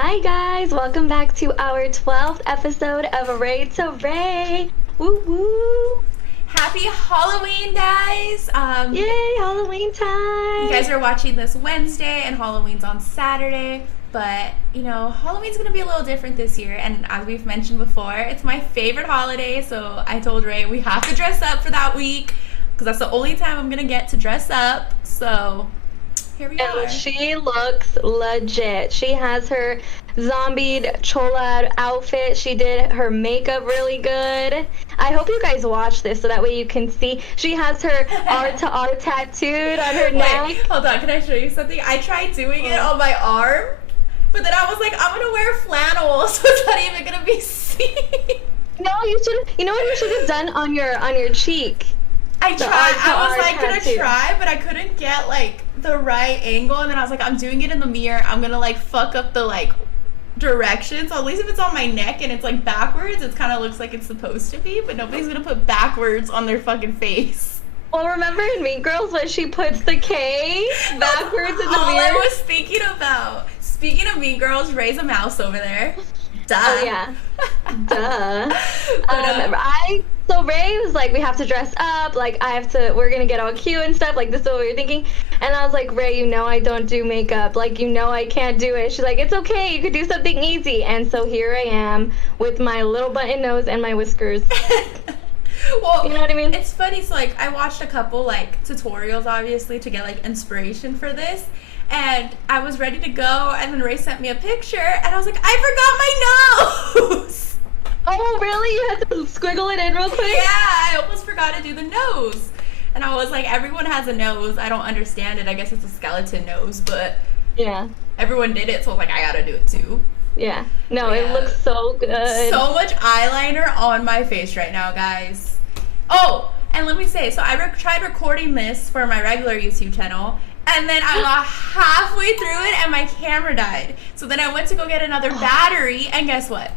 Hi guys, welcome back to our 12th episode of Ray to Ray. Woo woo! Happy Halloween, guys! Yay, Halloween time! You guys are watching this Wednesday and Halloween's on Saturday, but Halloween's gonna be a little different this year, and as we've mentioned before, it's my favorite holiday, so I told Ray we have to dress up for that week because that's the only time I'm gonna get to dress up, so here we are. And she looks legit. She has her zombied chola outfit. She did her makeup really good. I hope you guys watch this so that way you can see. She has her R to R tattooed on her neck. Wait, hold on, can I show you something? I tried doing it on my arm, but then I was like, I'm gonna wear flannel, so it's not even gonna be seen. No, you should. You know what you should have done on your cheek? I tried. I was like gonna try, but I couldn't get like the right angle, and then I was like, I'm doing it in the mirror. I'm gonna like fuck up the like direction. So at least if it's on my neck and it's like backwards, it kind of looks like it's supposed to be. But nobody's gonna put backwards on their fucking face. Well, remember in Mean Girls when she puts the K backwards in the all mirror? I was thinking about. Speaking of Mean Girls, Ray's a mouse over there. Duh. Oh yeah. Duh. So Ray was like, we have to dress up, like we're gonna get all cute and stuff, like this is what we were thinking. And I was like, Ray, I don't do makeup, like I can't do it. She's like, it's okay, you could do something easy. And so here I am with my little button nose and my whiskers. Well, you know what I mean? It's funny, so like I watched a couple like tutorials obviously to get like inspiration for this. And I was ready to go, and then Ray sent me a picture, and I was like, I forgot my nose! Oh, really? You had to squiggle it in real quick? Yeah, I almost forgot to do the nose. And I was like, everyone has a nose. I don't understand it. I guess it's a skeleton nose, but yeah, everyone did it, so I was like, I gotta do it too. Yeah. No, yeah. It looks so good. So much eyeliner on my face right now, guys. Oh, and let me say, so I tried recording this for my regular YouTube channel, and then I got halfway through it and my camera died. So then I went to go get another battery, and guess what?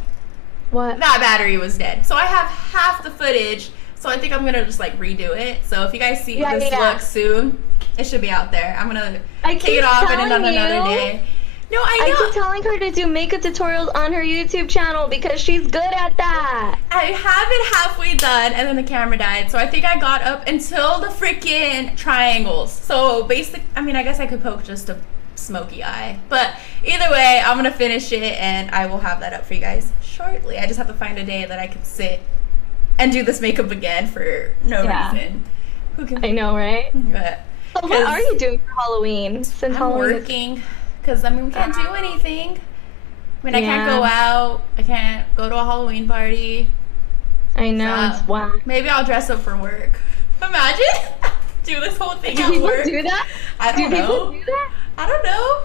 What? That battery was dead. So I have half the footage, so I think I'm gonna just like redo it. So if you guys see this look soon, it should be out there. I'm gonna take it off and another day. No, I know. I keep telling her to do makeup tutorials on her YouTube channel because she's good at that. I have it halfway done, and then the camera died. So I think I got up until the freaking triangles. So I guess I could poke just a smoky eye. But either way, I'm gonna finish it, and I will have that up for you guys shortly. I just have to find a day that I can sit and do this makeup again for no reason. I know, right? So what are you doing for Halloween? Since I'm working. Because, we can't do anything. I can't go out. I can't go to a Halloween party. I know, it's whack. Maybe I'll dress up for work. Imagine! Do this whole thing at Do work. people do that? I don't know. People do that? I don't know.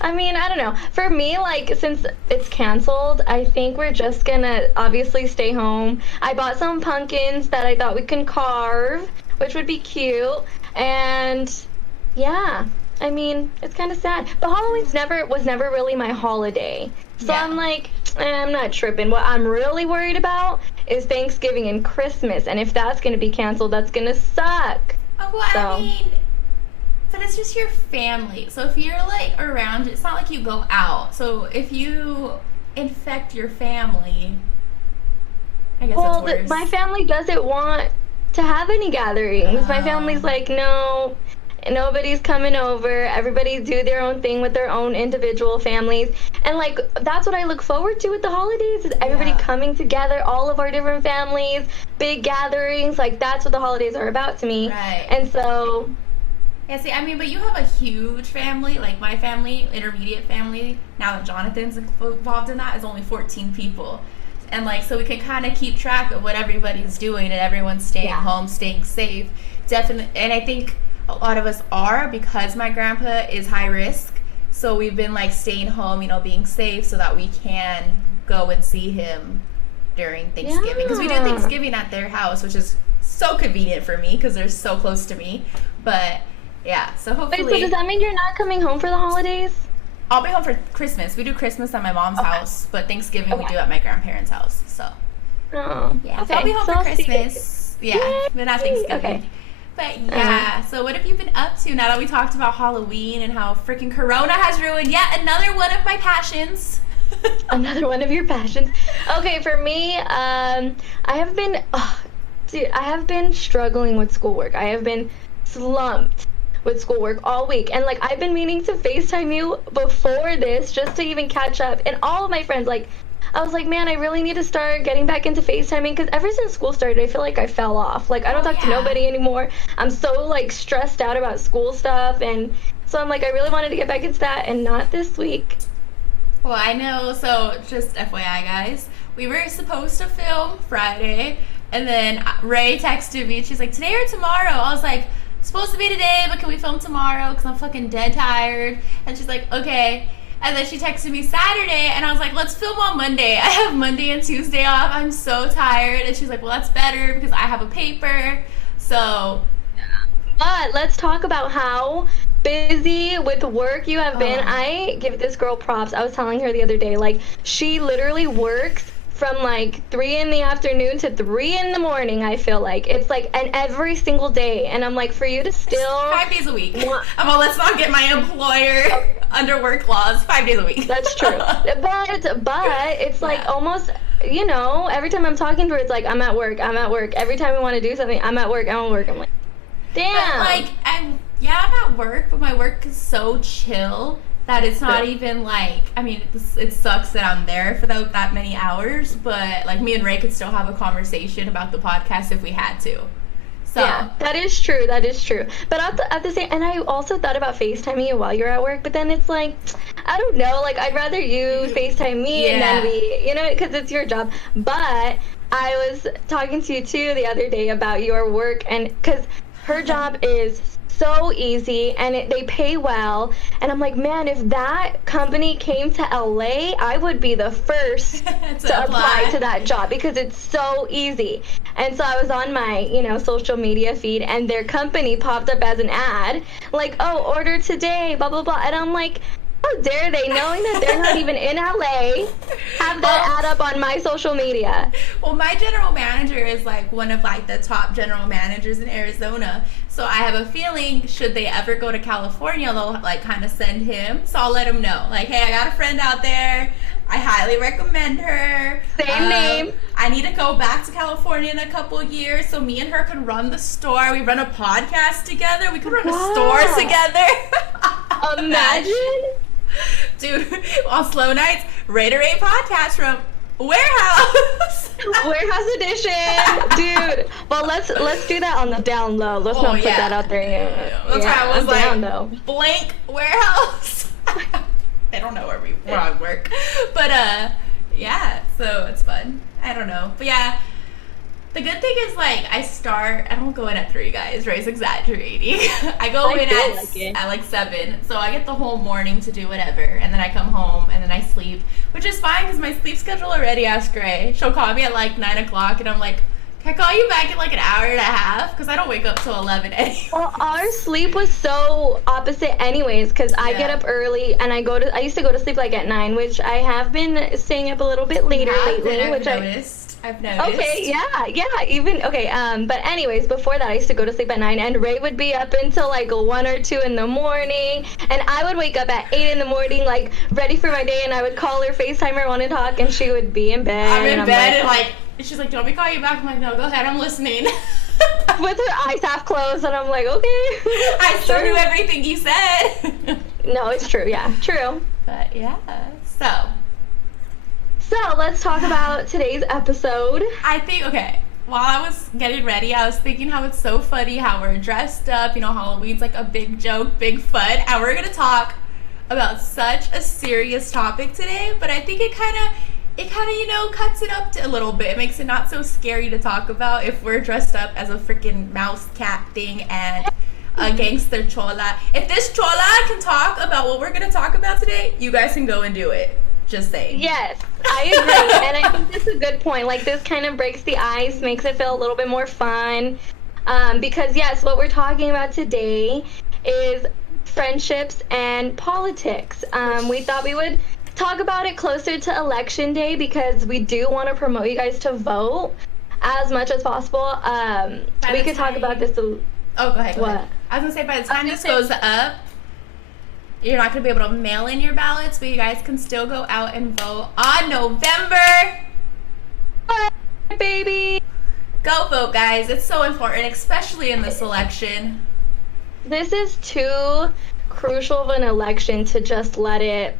I don't know. For me, since it's canceled, I think we're just gonna obviously stay home. I bought some pumpkins that I thought we can carve, which would be cute. And, yeah. It's kind of sad. But Halloween was never really my holiday. So yeah. I'm like, I'm not tripping. What I'm really worried about is Thanksgiving and Christmas. And if that's going to be canceled, that's going to suck. Oh, well, but it's just your family. So if you're, around, it's not like you go out. So if you infect your family, I guess that's worse. My family doesn't want to have any gatherings. My family's like, no. Nobody's coming over. Everybody do their own thing with their own individual families. And that's what I look forward to with the holidays is everybody coming together, all of our different families, big gatherings. That's what the holidays are about to me. Right. And so yeah, see, but you have a huge family. My family, intermediate family, now that Jonathan's involved in that, is only 14 people. And so we can kind of keep track of what everybody's doing and everyone's staying home, staying safe. Definitely. And I think a lot of us are, because my grandpa is high risk, so we've been staying home, being safe so that we can go and see him during Thanksgiving, because we do Thanksgiving at their house, which is so convenient for me because they're so close to me. But yeah, so hopefully. Wait, so does that mean you're not coming home for the holidays? I'll be home for Christmas. We do Christmas at my mom's house, but Thanksgiving we do at my grandparents' house. So yeah, so I'll be home for Christmas. Yeah, but not Thanksgiving. But yeah, so what have you been up to now that we talked about Halloween and how freaking Corona has ruined yet another one of my passions? Another one of your passions. Okay, for me, I have been, I have been struggling with schoolwork. I have been slumped with schoolwork all week. And, like, I've been meaning to FaceTime you before this just to even catch up. And all of my friends, like, I was like, man, I really need to start getting back into FaceTiming because ever since school started, I feel like I fell off. Like, I don't talk to nobody anymore. I'm so, like, stressed out about school stuff. And so I'm like, I really wanted to get back into that and not this week. Well, I know. So just FYI, guys, we were supposed to film Friday. And then Ray texted me and she's like, today or tomorrow? I was like, supposed to be today, but can we film tomorrow? Because I'm fucking dead tired. And she's like, okay. And then she texted me Saturday, and I was like, let's film on Monday. I have Monday and Tuesday off. I'm so tired. And she's like, well, that's better because I have a paper. So. But let's talk about how busy with work you have been. I give this girl props. I was telling her the other day, like, she literally works from like 3 in the afternoon to 3 in the morning. I feel like it's like, and every single day. And I'm like, for you to still 5 days a week. Well, let's not get my employer under work laws. 5 days a week. That's true. but it's like almost, you know, every time I'm talking to her, it's like, I'm at work. Every time we want to do something, I'm at work. I'm like, damn. But like, I'm at work, but my work is so chill that it's not even like, I mean, it sucks that I'm there for that many hours, but like me and Ray could still have a conversation about the podcast if we had to. So yeah, that is true. But at the same, and I also thought about FaceTiming you while you're at work, but then it's like, I don't know, like I'd rather you FaceTime me and then we, you know, because it's your job. But I was talking to you too the other day about your work, and because her job is so easy and they pay well, and I'm like, man, if that company came to LA, I would be the first to apply to that job because it's so easy. And so I was on my, you know, social media feed, and their company popped up as an ad, like, oh, order today, blah blah blah, and I'm like, how dare they, knowing that they're not even in LA, have that ad up on my social media. Well, my general manager is like one of like the top general managers in Arizona. So I have a feeling should they ever go to California, they'll like kind of send him. So I'll let him know. Like, hey, I got a friend out there. I highly recommend her. Same name. I need to go back to California in a couple of years so me and her can run the store. We run a podcast together. We could run a store together. Imagine. Dude, on slow nights, Ray to Ray podcast from Warehouse. Warehouse edition. Dude. Well, let's do that on the down low. Let's not put that out there yet. That's why I was like, down, though. Blank Warehouse. They don't know where I work. But yeah, so it's fun. I don't know. But yeah, the good thing is like I don't go in at 3, guys. Ray's exaggerating. I go in at like 7. So I get the whole morning to do whatever, and then I come home and then I sleep, which is fine because my sleep schedule already asks Ray. She'll call me at like 9 o'clock and I'm like, can I call you back in like an hour and a half? Because I don't wake up till 11 anyway. Well, our sleep was so opposite anyways, because I get up early and I used to go to sleep like at 9, which I have been staying up a little bit later lately. I've noticed. Okay, yeah, but anyways, before that I used to go to sleep at 9, and Ray would be up until like 1 or 2 in the morning, and I would wake up at 8 in the morning, like ready for my day, and I would call her, FaceTime her, want to talk, and she would be in bed. I'm in bed and like she's like, do you want me to call you back? I'm like, no, go ahead, I'm listening. With her eyes half closed, and I'm like, okay. I still knew everything you said. No, it's true, yeah, true. But yeah, So let's talk about today's episode. I think, okay, while I was getting ready, I was thinking how it's so funny how we're dressed up. You know, Halloween's like a big joke, big fun. And we're going to talk about such a serious topic today. But I think it kind of, you know, cuts it up a little bit. It makes it not so scary to talk about if we're dressed up as a freaking mouse cat thing and a gangster chola. If this chola can talk about what we're going to talk about today, you guys can go and do it. Just saying. Yes, I agree. And I think this is a good point. Like, this kind of breaks the ice, makes it feel a little bit more fun. Because, yes, what we're talking about today is friendships and politics. We thought we would talk about it closer to Election Day because we do want to promote you guys to vote as much as possible. We could talk about this Oh, go ahead. Go What? ahead. I was gonna say, by the time this goes up, you're not gonna be able to mail in your ballots, but you guys can still go out and vote on November. Baby. Go vote, guys. It's so important, especially in this election. This is too crucial of an election to just let it,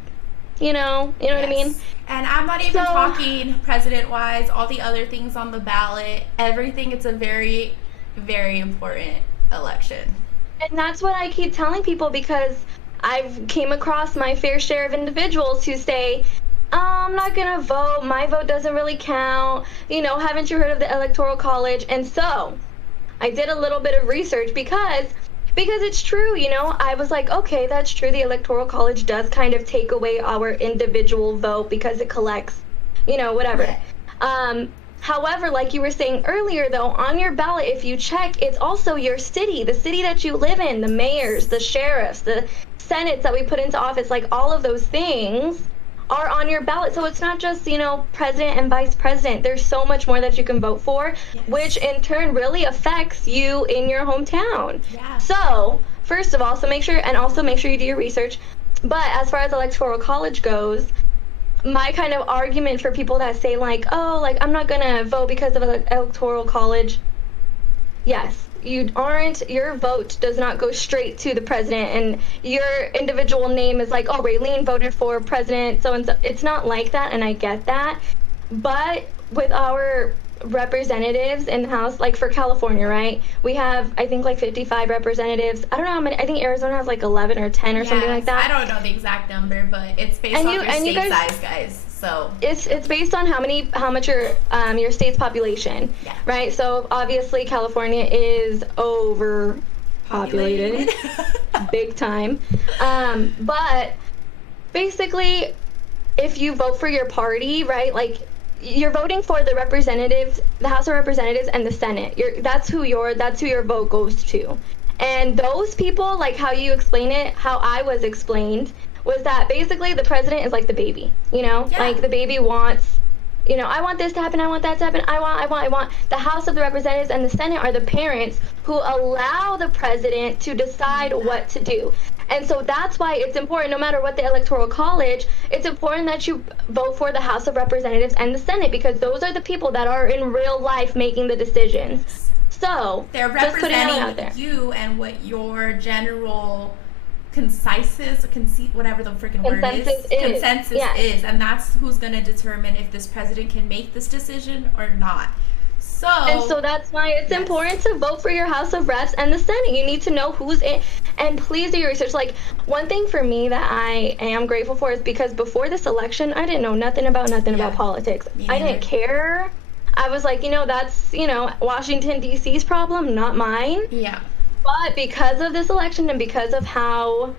you know what I mean? And I'm not even talking president-wise, all the other things on the ballot, everything. It's a very, very important election. And that's what I keep telling people, because I've came across my fair share of individuals who say, I'm not gonna vote, my vote doesn't really count, haven't you heard of the Electoral College? And so I did a little bit of research because it's true, I was like, okay, that's true, the Electoral College does kind of take away our individual vote because it collects, whatever. However, like you were saying earlier, though, on your ballot, if you check, it's also your city, the city that you live in, the mayors, the sheriffs, the senates that we put into office, like all of those things are on your ballot. So it's not just, president and vice president. There's so much more that you can vote for, which in turn really affects you in your hometown. Yeah. So, first of all, make sure you do your research. But as far as Electoral College goes, my kind of argument for people that say, I'm not going to vote because of Electoral College, yes, your vote does not go straight to the president, and your individual name is like, oh, Raylene voted for president so-and-so. It's not like that, and I get that. But with our representatives in the House, like for California, right, we have, I think, 55 representatives. I don't know how many. I think Arizona has 11 or 10 or something like that. I don't know the exact number, but it's based on your state size, guys. So it's based on how much your state's population, right? So obviously California is overpopulated, big time. But basically, if you vote for your party, right, you're voting for the representatives, the House of Representatives, and the Senate. That's who your vote goes to. And those people, like how you explain it, how I was explained, was that basically the president is like the baby, like the baby wants, I want this to happen, I want that to happen, I want. The House of the Representatives and the Senate are the parents who allow the president to decide what to do. And so that's why it's important, no matter what the Electoral College, it's important that you vote for the House of Representatives and the Senate, because those are the people that are in real life making the decisions. So they're representing you and what your general consensus whatever the freaking word is, and that's who's going to determine if this president can make this decision or not. So that's why it's important to vote for your House of Reps and the Senate. You need to know who's in, and please do your research. One thing for me that I am grateful for is because before this election, I didn't know nothing about politics. I didn't care. I was like, that's, Washington, D.C.'s problem, not mine. Yeah. But because of this election and because of how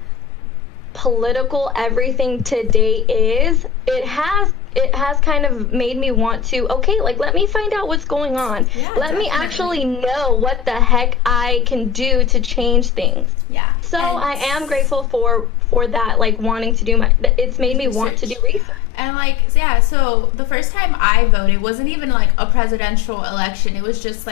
political everything today is, it has kind of made me want to, let me find out what's going on. Yeah, let me actually know what the heck I can do to change things. Yeah. So I am grateful for that, wanting to do it's made me want to do research. And so the first time I voted wasn't even a presidential election. It was just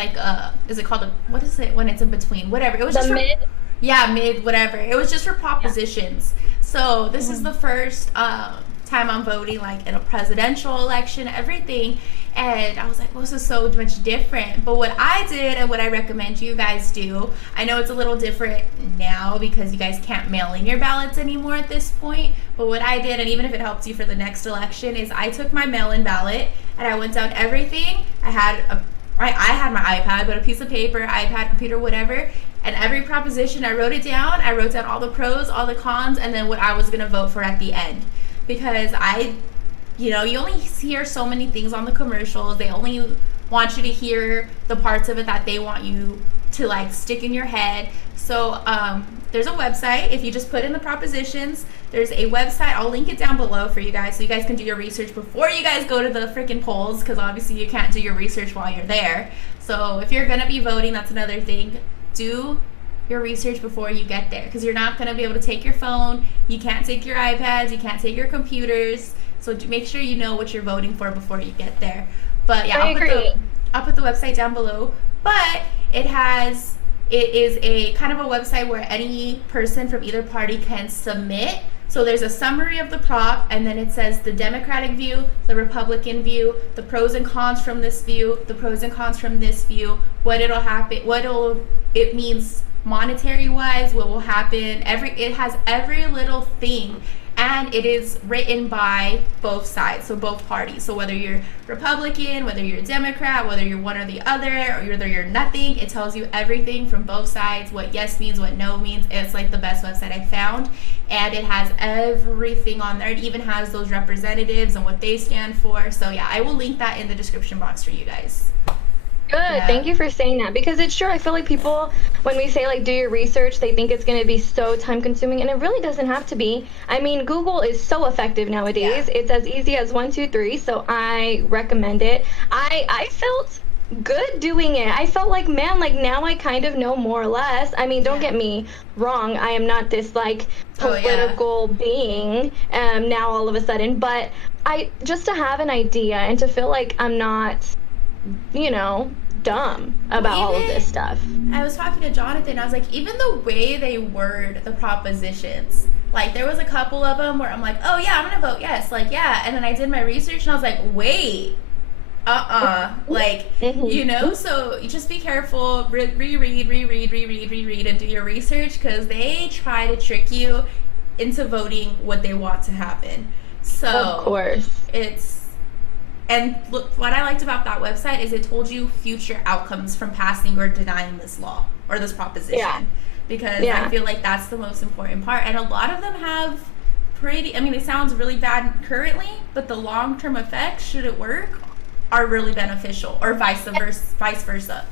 is it called what is it when it's in between? Whatever. It was just mid. Mid, whatever. It was just for propositions. Yeah. So this is the first time I'm voting in a presidential election, everything. And I was like, well, this is so much different. But what I did and what I recommend you guys do, I know it's a little different now because you guys can't mail in your ballots anymore at this point. But what I did, and even if it helps you for the next election, is I took my mail-in ballot and I went down everything. I had my iPad, but a piece of paper, iPad, computer, whatever. And every proposition, I wrote it down. I wrote down all the pros, all the cons, and then what I was going to vote for at the end. Because you only hear so many things on the commercials. They only want you to hear the parts of it that they want you to stick in your head. So there's a website. If you just put in the propositions, there's a website. I'll link it down below for you guys so you guys can do your research before you guys go to the freaking polls, because obviously you can't do your research while you're there. So if you're going to be voting, that's another thing. Do your research before you get there, because you're not going to be able to take your phone. You can't take your iPads. You can't take your computers. So make sure you know what you're voting for before you get there. But yeah, I'll put the website down below. But it has It is a kind of a website where any person from either party can submit. So there's a summary of the prop, and then it says the Democratic view, the Republican view, the pros and cons from this view, the pros and cons from this view, it means monetary wise, what will happen. It has every little thing, and it is written by both sides, so both parties. So whether you're Republican, whether you're Democrat, whether you're one or the other, or whether you're nothing, it tells you everything from both sides, what yes means, what no means. It's like the best website I found, and it has everything on there. It even has those representatives and what they stand for. So yeah, I will link that in the description box for you guys. Good. Yeah. Thank you for saying that, because it's true. I feel like people, when we say like do your research, they think it's going to be so time consuming, and it really doesn't have to be. I mean, Google is so effective nowadays. Yeah. It's as easy as 1, 2, 3. So I recommend it. I felt good doing it. I felt like, man, like now I kind of know more or less. I mean, don't get me wrong. I am not this like political being now all of a sudden, but I just to have an idea and to feel like I'm not, you know, dumb about all of this stuff. I was talking to Jonathan, I was like, even the way they word the propositions, like there was a couple of them where I'm like, oh yeah, I'm gonna vote yes, like yeah, and then I did my research and I was like, wait, like, you know, so you just be careful, reread and do your research, because they try to trick you into voting what they want to happen. So of course and look, what I liked about that website is it told you future outcomes from passing or denying this law or this proposition. Yeah. Because I feel like that's the most important part. And a lot of them have it sounds really bad currently, but the long-term effects, should it work, are really beneficial, or vice versa.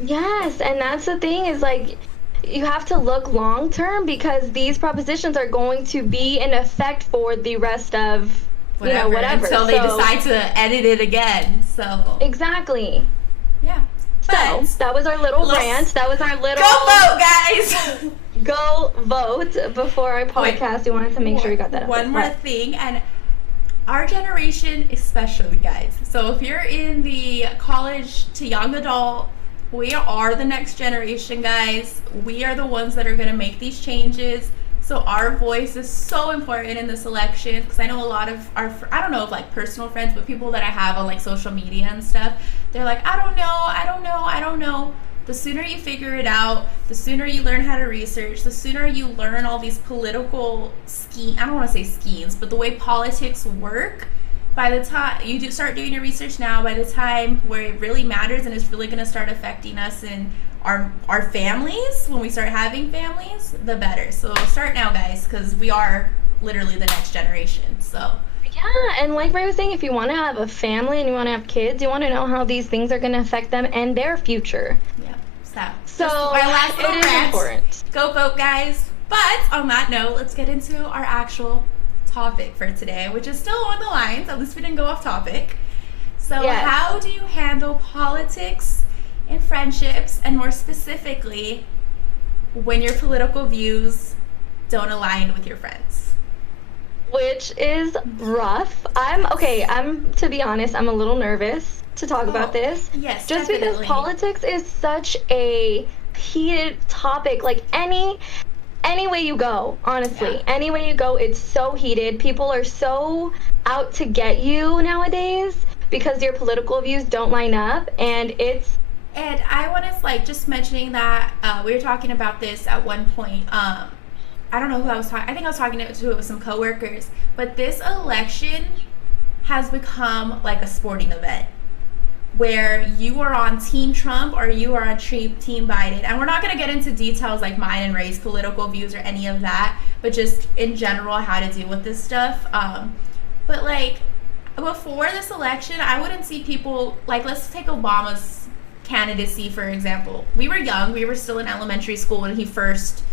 Yes, and that's the thing, is like, you have to look long-term, because these propositions are going to be in effect for the rest of whatever until they decide to edit it again. So exactly. Yeah. So that was our little rant. That was our little go vote, guys. Go vote before our podcast. We wanted to make sure we got that. One more thing, and our generation especially, guys. So if you're in the college to young adult, we are the next generation, guys. We are the ones that are going to make these changes. So our voice is so important in this election, because I know a lot of I don't know if like personal friends, but people that I have on like social media and stuff, they're like, I don't know. The sooner you figure it out, the sooner you learn how to research, the sooner you learn all these political I don't want to say schemes, but the way politics work, by the time you start doing your research now, by the time where it really matters and it's really going to start affecting us and our families, when we start having families, the better. So start now, guys, because we are literally the next generation. So yeah, and like Ray was saying, if you want to have a family and you want to have kids, you want to know how these things are going to affect them and their future. Yeah, so our last little rant. Important. Go vote, guys. But on that note, let's get into our actual topic for today, which is still on the lines. At least we didn't go off topic. So how do you handle politics in friendships, and more specifically, when your political views don't align with your friends? Which is rough. I'm to be honest, I'm a little nervous to talk about this. Yes, just definitely. Because politics is such a heated topic. Like any way you go, honestly, any way you go, it's so heated. People are so out to get you nowadays because your political views don't line up, and I want to just mentioning that we were talking about this at one point. I don't know who I was talking. I think I was talking to it with some coworkers. But this election has become like a sporting event, where you are on Team Trump or you are on Team Biden. And we're not going to get into details like mine and Ray's political views or any of that, but just in general how to deal with this stuff. But like before this election, I wouldn't see people like, let's take Obama's candidacy, for example. We were young. We were still in elementary school when he first,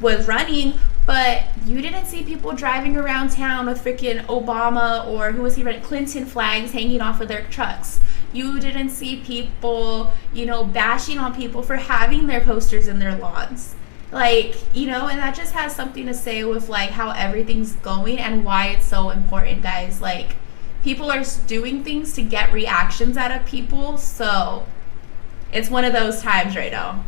was running, but you didn't see people driving around town with freaking Obama or who was he running, Clinton flags hanging off of their trucks. You didn't see people, bashing on people for having their posters in their lawns. And that just has something to say with how everything's going and why it's so important, guys. People are doing things to get reactions out of people, so it's one of those times right now.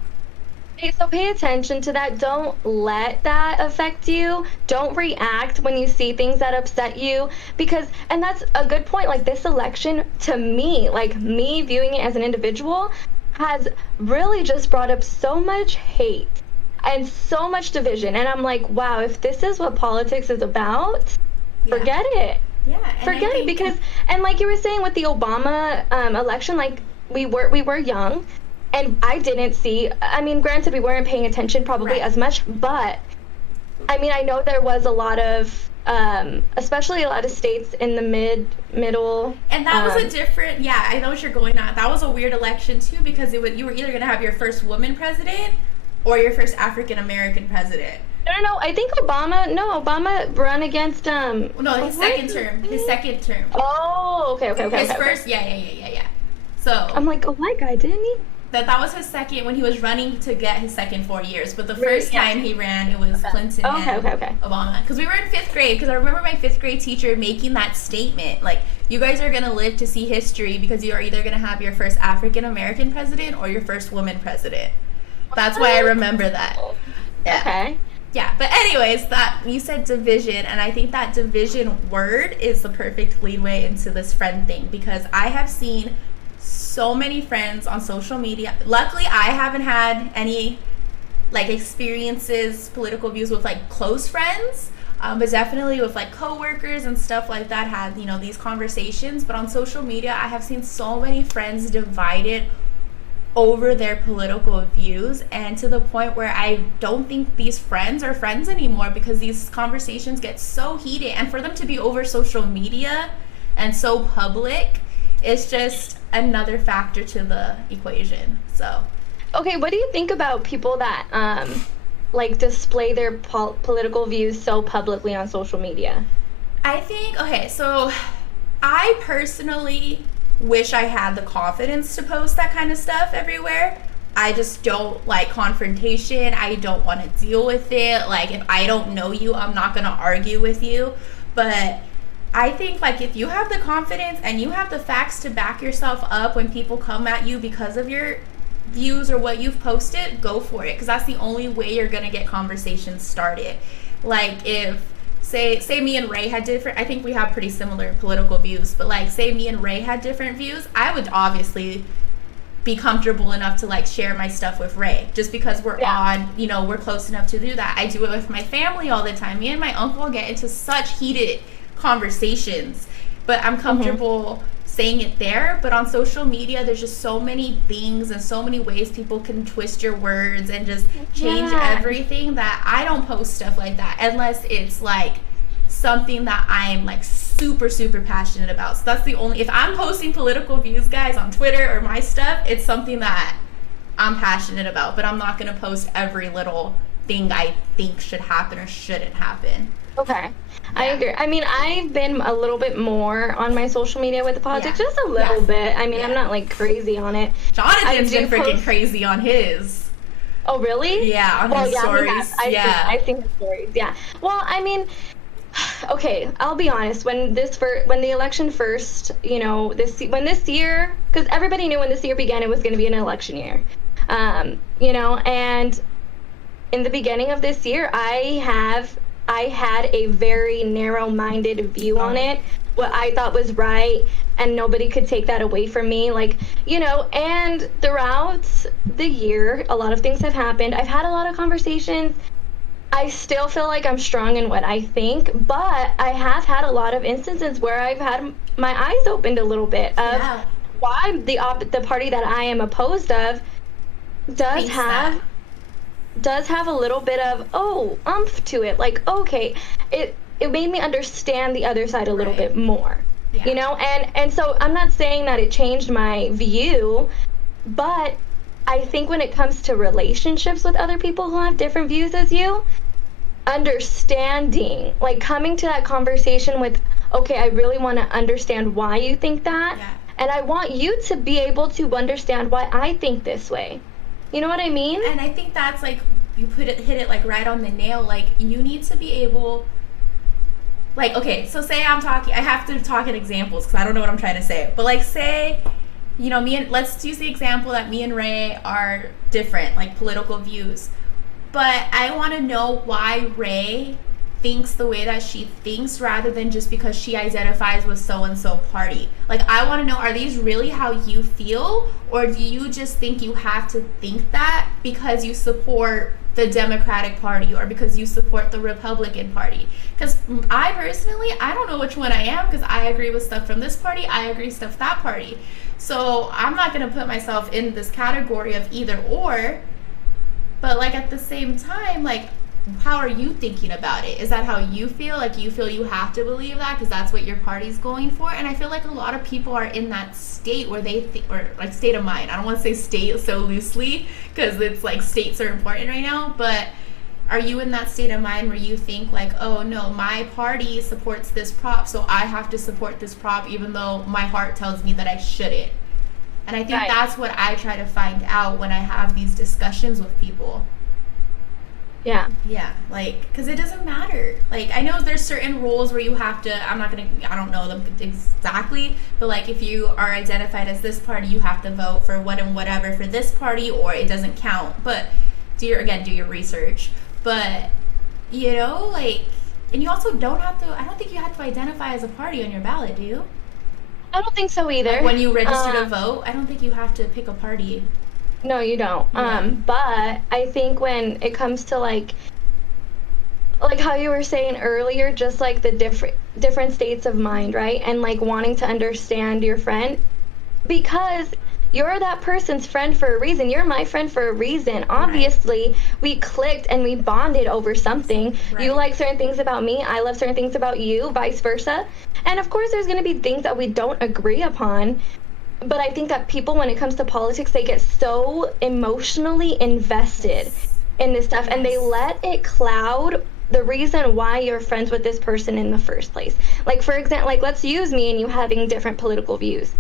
Okay, so pay attention to that. Don't let that affect you. Don't react when you see things that upset you because, and that's a good point. Like this election to me, like me viewing it as an individual, has really just brought up so much hate and so much division. And I'm like, wow, if this is what politics is about, forget it. Yeah, forget it because, and like you were saying with the Obama election, like we were young. And I didn't see, I mean, granted, we weren't paying attention probably as much, but I mean, I know there was a lot of, especially a lot of states in the middle. And that was a different, yeah, I know what you're going on. That was a weird election too, because you were either going to have your first woman president or your first African American president. No, I think Obama ran against, No, his second term. Oh, okay. His first, yeah. So. I'm like, a white guy, didn't he? That was his second when he was running to get his second 4 years. But the first time he ran, it was Clinton and Obama. Because we were in 5th grade. Because I remember my 5th grade teacher making that statement. Like, you guys are going to live to see history because you are either going to have your first African American president or your first woman president. That's why I remember that. Yeah. Okay. Yeah, but anyways, that you said division, and I think that division word is the perfect leadway into this friend thing because I have seen so many friends on social media. Luckily, I haven't had any like experiences, political views with like close friends, but definitely with like coworkers and stuff like that had, you know, these conversations. But on social media, I have seen so many friends divided over their political views, and to the point where I don't think these friends are friends anymore because these conversations get so heated, and for them to be over social media and so public, it's just another factor to the equation. So okay, what do you think about people that like display their political views so publicly on social media? I think, okay, so I personally wish I had the confidence to post that kind of stuff everywhere. I just don't like confrontation. I don't want to deal with it. Like, if I don't know you, I'm not going to argue with you. But I think, like, if you have the confidence and you have the facts to back yourself up when people come at you because of your views or what you've posted, go for it. Because that's the only way you're going to get conversations started. Like, if, say me and Ray had different, I think we have pretty similar political views, but, like, say me and Ray had different views, I would obviously be comfortable enough to, like, share my stuff with Ray. Just because we're on, you know, we're close enough to do that. I do it with my family all the time. Me and my uncle get into such heated conversations, but I'm comfortable saying it there. But on social media, there's just so many things and so many ways people can twist your words and just change everything, that I don't post stuff like that unless it's like something that I'm like super passionate about. So that's the only, if I'm posting political views, guys, on Twitter or my stuff, it's something that I'm passionate about. But I'm not going to post every little thing I think should happen or shouldn't happen. Okay. I agree. I mean, I've been a little bit more on my social media with the politics, just a little bit. I mean, I'm not like crazy on it. Jonathan's been freaking crazy on his. Oh, really? Yeah, on his stories. I've seen his stories. Yeah. Well, I mean, okay, I'll be honest. When the election first, you know, when this year, because everybody knew when this year began, it was going to be an election year. You know, and in the beginning of this year, I had a very narrow-minded view on it, what I thought was right, and nobody could take that away from me. Like, you know, and throughout the year, a lot of things have happened. I've had a lot of conversations. I still feel like I'm strong in what I think, but I have had a lot of instances where I've had my eyes opened a little bit of why the party that I am opposed of does have a little bit of oomph to it. Like, okay, it made me understand the other side a little bit more, you know. And so I'm not saying that it changed my view, but I think when it comes to relationships with other people who have different views as you, understanding, like coming to that conversation with, okay, I really want to understand why you think that, and I want you to be able to understand why I think this way. You know what I mean? And I think that's like, you hit it like right on the nail. Like, you need to be able, like, okay, so say I'm talking, I have to talk in examples because I don't know what I'm trying to say. But like, say let's use the example that me and Ray are different, like political views. But I want to know why Ray thinks the way that she thinks rather than just because she identifies with so and so party. Like, I want to know, are these really how you feel, or do you just think you have to think that because you support the Democratic Party or because you support the Republican Party? Because I personally, I don't know which one I am, because I agree with stuff from this party, I agree with stuff that party. So I'm not going to put myself in this category of either or. But like, at the same time, like, how are you thinking about it? Is that how you feel? Like, you feel you have to believe that because that's what your party's going for? And I feel like a lot of people are in that state where they think, or like state of mind. I don't want to say state so loosely because it's like states are important right now. But are you in that state of mind where you think like, oh no, my party supports this prop, so I have to support this prop even though my heart tells me that I shouldn't? And I think that's what I try to find out when I have these discussions with people. Yeah. Yeah, like, because it doesn't matter. Like, I know there's certain rules where you have to, I don't know them exactly, but like, if you are identified as this party, you have to vote for what and whatever for this party, or it doesn't count. But do your research. But, like, and you also don't have to, I don't think you have to identify as a party on your ballot, do you? I don't think so either. Like, when you register to vote, I don't think you have to pick a party. No, you don't. Yeah. But I think when it comes to like how you were saying earlier, just like the different states of mind, right? And like wanting to understand your friend, because you're that person's friend for a reason. You're my friend for a reason. Obviously, we clicked and we bonded over something. Right. You like certain things about me. I love certain things about you, vice versa. And of course, there's going to be things that we don't agree upon. But I think that people, when it comes to politics, they get so emotionally invested in this stuff, and they let it cloud the reason why you're friends with this person in the first place. Like, for example, like, let's use me and you having different political views.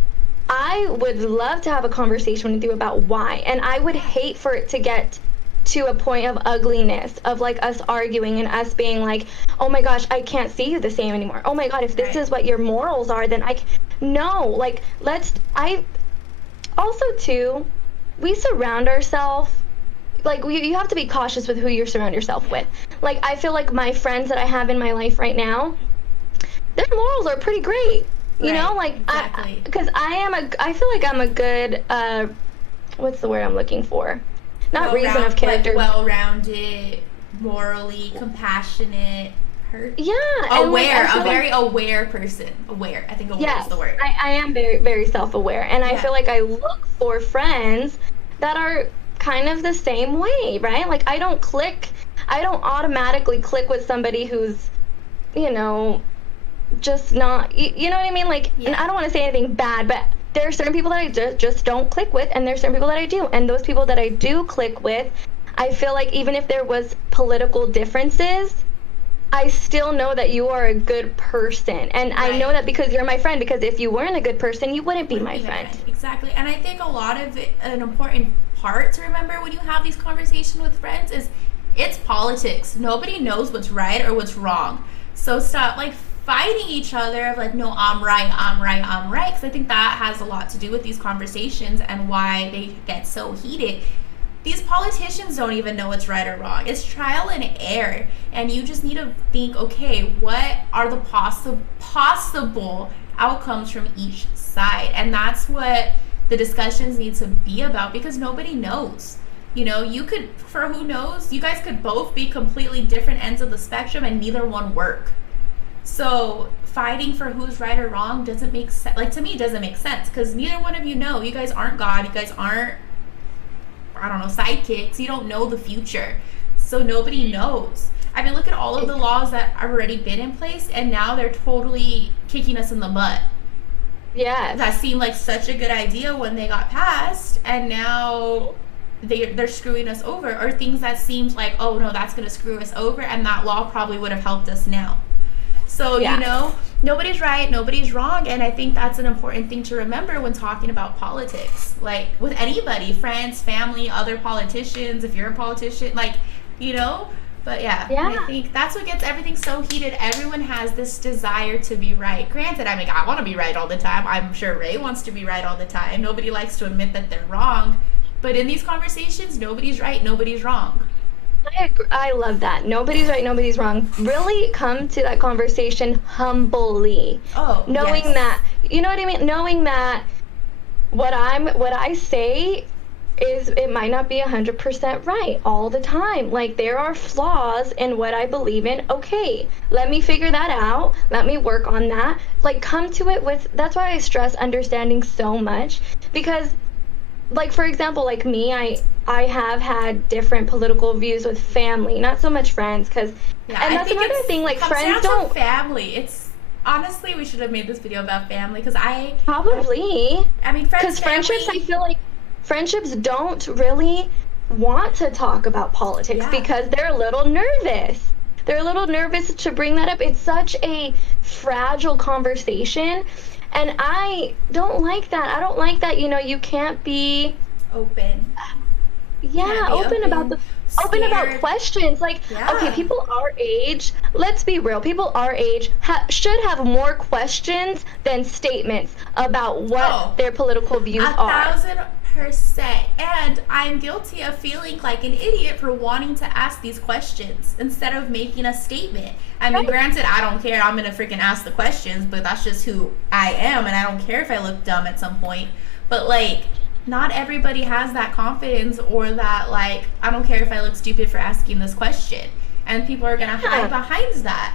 I would love to have a conversation with you about why, and I would hate for it to get to a point of ugliness, of like us arguing and us being like, oh my gosh, I can't see you the same anymore. Oh my God, if this is what your morals are, then no, like, also too, we surround ourselves, like, you have to be cautious with who you surround yourself with. Like, I feel like my friends that I have in my life right now, their morals are pretty great. You know, like, exactly. Because I feel like I'm a good, what's the word I'm looking for? Not reason of character. Like, well-rounded, morally compassionate. Yeah. Aware, a very aware person. Aware. I think aware is the word. I am very, very self-aware. And I feel like I look for friends that are kind of the same way, right? Like, I don't automatically click with somebody who's, just not, you know what I mean? Like, and I don't want to say anything bad, but there are certain people that I just don't click with, and there's certain people that I do. And those people that I do click with, I feel like even if there was political differences, I still know that you are a good person. And I know that because you're my friend, because if you weren't a good person, you wouldn't be my friend. Exactly. And I think a lot of an important part to remember when you have these conversations with friends is it's politics. Nobody knows what's right or what's wrong. So stop, like, fighting each other of like, no, I'm right, because I think that has a lot to do with these conversations and why they get so heated. These politicians don't even know what's right or wrong. It's trial and error, and you just need to think, okay, what are the possible outcomes from each side? And that's what the discussions need to be about, because nobody knows. You could, for who knows, you guys could both be completely different ends of the spectrum and neither one work. So fighting for who's right or wrong doesn't make sense. Like, to me, doesn't make sense, because neither one of you know. You guys aren't God. You guys aren't, I don't know, sidekicks. You don't know the future. So nobody knows. I mean, look at all of the laws that have already been in place, and now they're totally kicking us in the butt. Yeah. That seemed like such a good idea when they got passed, and now they're screwing us over. Or things that seemed like, oh no, that's going to screw us over, and that law probably would have helped us now. So, nobody's right, nobody's wrong, and I think that's an important thing to remember when talking about politics. Like, with anybody, friends, family, other politicians, if you're a politician, like, But yeah, Yeah. I think that's what gets everything so heated. Everyone has this desire to be right. Granted, I mean, I want to be right all the time. I'm sure Ray wants to be right all the time. Nobody likes to admit that they're wrong. But in these conversations, nobody's right, nobody's wrong. I love that. Nobody's right, nobody's wrong. Really come to that conversation humbly. Oh, Knowing yes. that, you know what I mean? Knowing that what I say is, it might not be 100% right all the time. Like, there are flaws in what I believe in. Okay, let me figure that out. Let me work on that. Like, come to it with, that's why I stress understanding so much, because, like, for example, like me, I have had different political views with family, not so much friends, because, Yeah, and I that's think another it's thing, like, comes friends down don't, to family. It's honestly, we should have made this video about family because probably, I mean, friends, because friendships, family. I feel like friendships don't really want to talk about politics Yeah. because they're a little nervous. They're a little nervous to bring that up. It's such a fragile conversation, and I don't like that. I don't like that, you can't be, Open. yeah, Be open about the open about scared. questions. Like, Yeah. okay, people our age, let's be real, people our age should have more questions than statements about what Oh, their political views are. 1,000%. And I'm guilty of feeling like an idiot for wanting to ask these questions instead of making a statement. I mean, Right. granted, I don't care. I'm going to freaking ask the questions, but that's just who I am. And I don't care if I look dumb at some point. But, like, not everybody has that confidence or that, like, I don't care if I look stupid for asking this question. And people are going to hide behind that.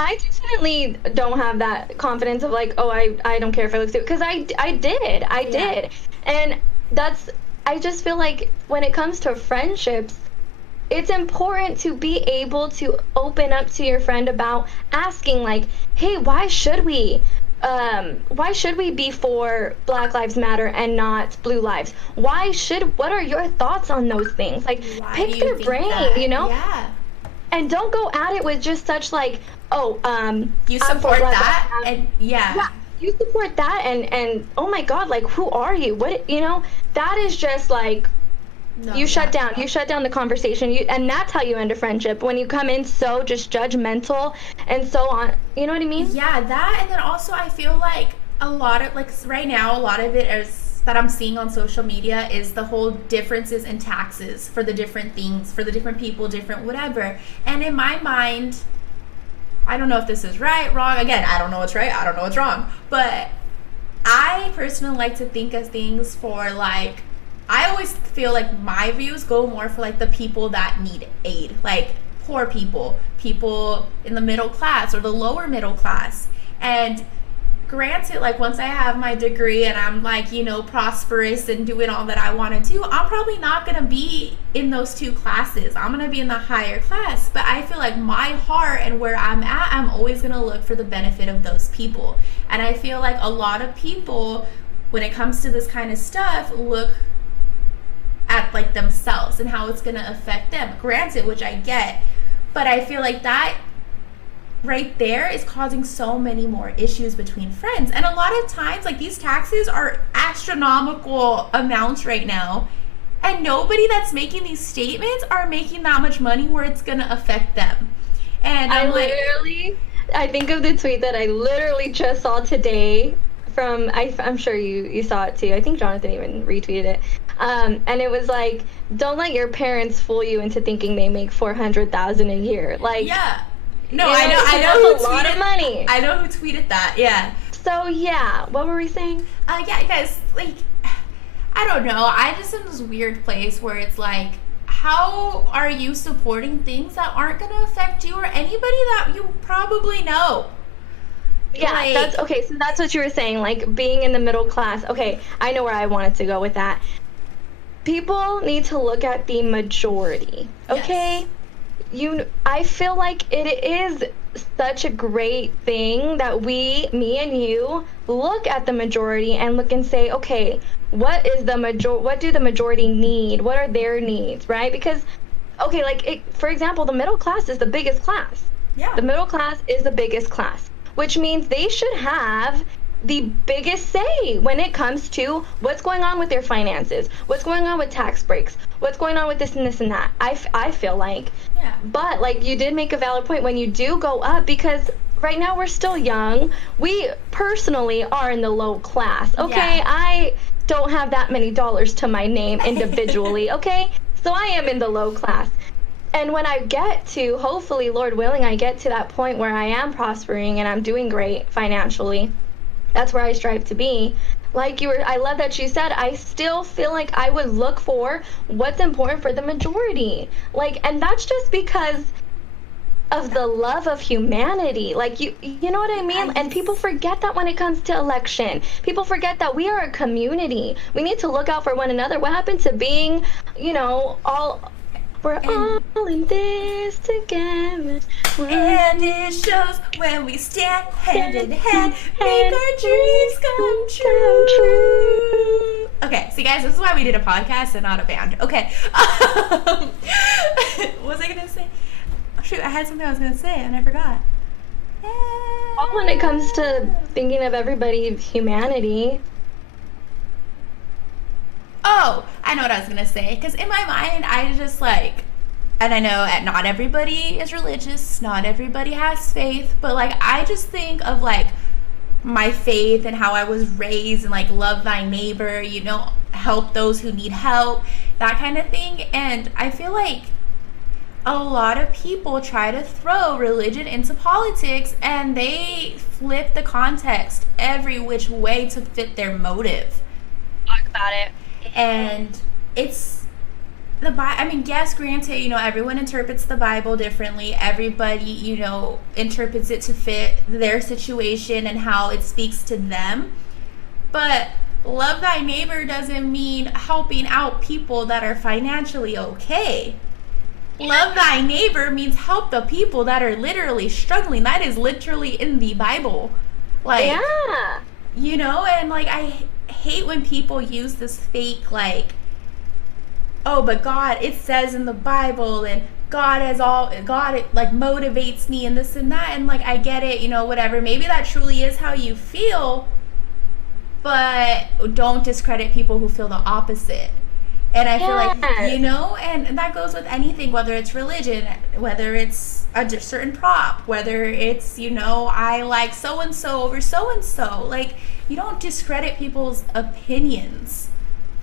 I definitely don't have that confidence of, like, oh, I don't care if I look stupid, because I did. And I just feel like when it comes to friendships, it's important to be able to open up to your friend about asking, like, hey, why should we be for Black Lives Matter and not Blue Lives? What are your thoughts on those things? Like, Why pick do you their think brain, that? Yeah. And don't go at it with just such, like, oh, You I'm for support Black that? Lives Matter. And Yeah, you support that, and oh my God, like, who are you? That is just like, no, you shut down the conversation, and that's how you end a friendship, when you come in so just judgmental and so on. You know what I mean? Yeah, that, and then also I feel like a lot of, like, right now, a lot of it is that I'm seeing on social media is the whole differences in taxes for the different things, for the different people, different whatever. And in my mind, I don't know if this is right, wrong. Again, I don't know what's right, I don't know what's wrong. But I personally like to think of things for, like, I always feel like my views go more for, like, the people that need aid, like poor people, people in the middle class or the lower middle class. And granted, like, once I have my degree and I'm, like, prosperous and doing all that I want to do, I'm probably not going to be in those two classes. I'm going to be in the higher class. But I feel like my heart and where I'm at, I'm always going to look for the benefit of those people. And I feel like a lot of people, when it comes to this kind of stuff, look at, like, themselves and how it's going to affect them. Granted, which I get, but I feel like that right there is causing so many more issues between friends. And a lot of times, like, these taxes are astronomical amounts right now, and nobody that's making these statements are making that much money where it's going to affect them. And I think of the tweet that I literally just saw today from, I'm sure you saw it too. I think Jonathan even retweeted it. And it was like, don't let your parents fool you into thinking they make $400,000 a year. Like, yeah. No, I know who that's a lot tweeted, of money. I know who tweeted that. Yeah. So yeah, what were we saying? Yeah, guys, like, I don't know. I just in this weird place where it's like, how are you supporting things that aren't going to affect you or anybody that you probably know? Yeah, Like, that's okay. So that's what you were saying, like, being in the middle class. Okay, I know where I wanted to go with that. People need to look at the majority. Okay. Yes. I feel like it is such a great thing that me and you, look at the majority and look and say, okay, what do the majority need? What are their needs, right? Because, okay, like, for example, the middle class is the biggest class. Yeah. The middle class is the biggest class, which means they should have the biggest say when it comes to what's going on with their finances, what's going on with tax breaks, what's going on with this and this and that. I feel like Yeah. But, like, you did make a valid point when you do go up, because right now we're still young. We personally are in the low class, okay? Yeah. I don't have that many dollars to my name individually, okay? So I am in the low class. And when I get to, hopefully, Lord willing, I get to that point where I am prospering and I'm doing great financially, that's where I strive to be. Like you were, I love that you said, I still feel like I would look for what's important for the majority. Like, and that's just because of the love of humanity. Like, you know what I mean? And people forget that when it comes to election. People forget that we are a community. We need to look out for one another. What happened to being, we're all in this together. And it shows when we stand hand in hand, make our dreams come true. Okay, see guys, this is why we did a podcast and not a band. Okay. What was I going to say? Oh, shoot, I had something I was going to say and I forgot. All when it comes to thinking of everybody's humanity. Oh, I know what I was going to say. Because in my mind, I just like, and I know not everybody is religious, not everybody has faith, but like, I just think of like my faith and how I was raised and like love thy neighbor, help those who need help, that kind of thing. And I feel like a lot of people try to throw religion into politics and they flip the context every which way to fit their motive. Talk about it. And it's the Bible. I mean, yes, granted, everyone interprets the Bible differently. Everybody, interprets it to fit their situation and how it speaks to them. But love thy neighbor doesn't mean helping out people that are financially okay. Love thy neighbor means help the people that are literally struggling. That is literally in the Bible. Like, yeah. And like, I hate when people use this fake, like, oh, but God, it says in the Bible, and God it like motivates me and this and that, and like, I get it, whatever, maybe that truly is how you feel, but don't discredit people who feel the opposite. And I feel like, and that goes with anything, whether it's religion, whether it's a certain prop, whether it's, I like so-and-so over so-and-so. Like, you don't discredit people's opinions.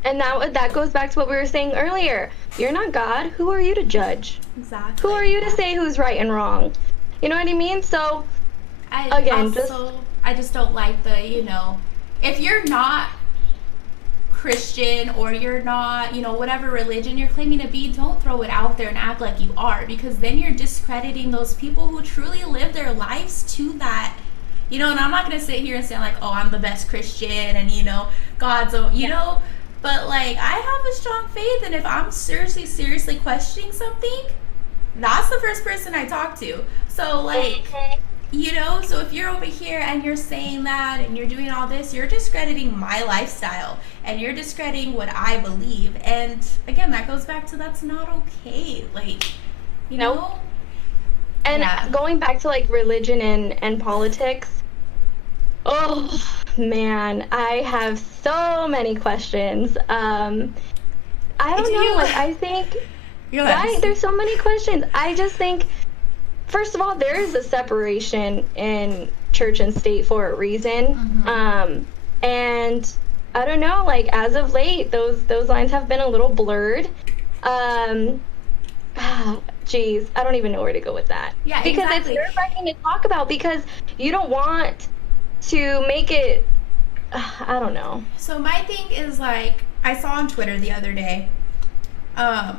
And that goes back to what we were saying earlier. You're not God. Who are you to judge? Exactly. Who are you to say who's right and wrong? You know what I mean? So, I just don't like the, if you're not Christian or you're not, whatever religion you're claiming to be, don't throw it out there and act like you are, because then you're discrediting those people who truly live their lives to that. And I'm not going to sit here and say like, oh, I'm the best Christian and, God's, but like, I have a strong faith, and if I'm seriously questioning something, that's the first person I talk to. So like, so if you're over here and you're saying that and you're doing all this, you're discrediting my lifestyle and you're discrediting what I believe. And again, that goes back to, that's not okay. Like, Nope. And going back to like religion and politics, oh man, I have so many questions. I don't know. Like, I think, right? There's so many questions. I just think, first of all, there is a separation in church and state for a reason. Mm-hmm. And I don't know, like, as of late, those lines have been a little blurred. Geez, I don't even know where to go with that. Yeah, because exactly. It's nerve-wracking to talk about, because you don't want to make it, I don't know. So my thing is, like, I saw on Twitter the other day, I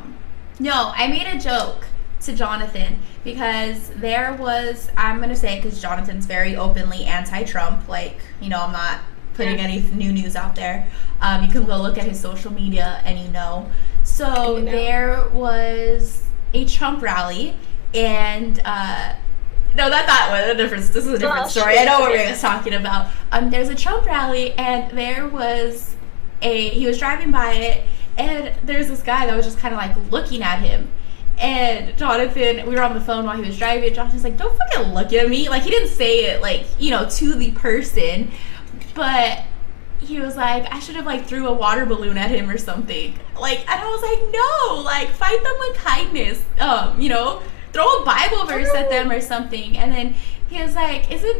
made a joke to Jonathan, because there was, I'm going to say it because Jonathan's very openly anti-Trump, like, I'm not putting any new news out there. You can go look at his social media and So there was a Trump rally, and no, not that one. This is a different story. Shit. I know what we're talking about. There's a Trump rally, and there was he was driving by it, and there's this guy that was just kind of like looking at him. And Jonathan, we were on the phone while he was driving. Jonathan's like, "Don't fucking look at me." Like, he didn't say it like, to the person, but he was like, I should have like threw a water balloon at him or something. Like, and I was like, no, like fight them with kindness. You know, throw a Bible verse at them or something. And then he was like, doesn't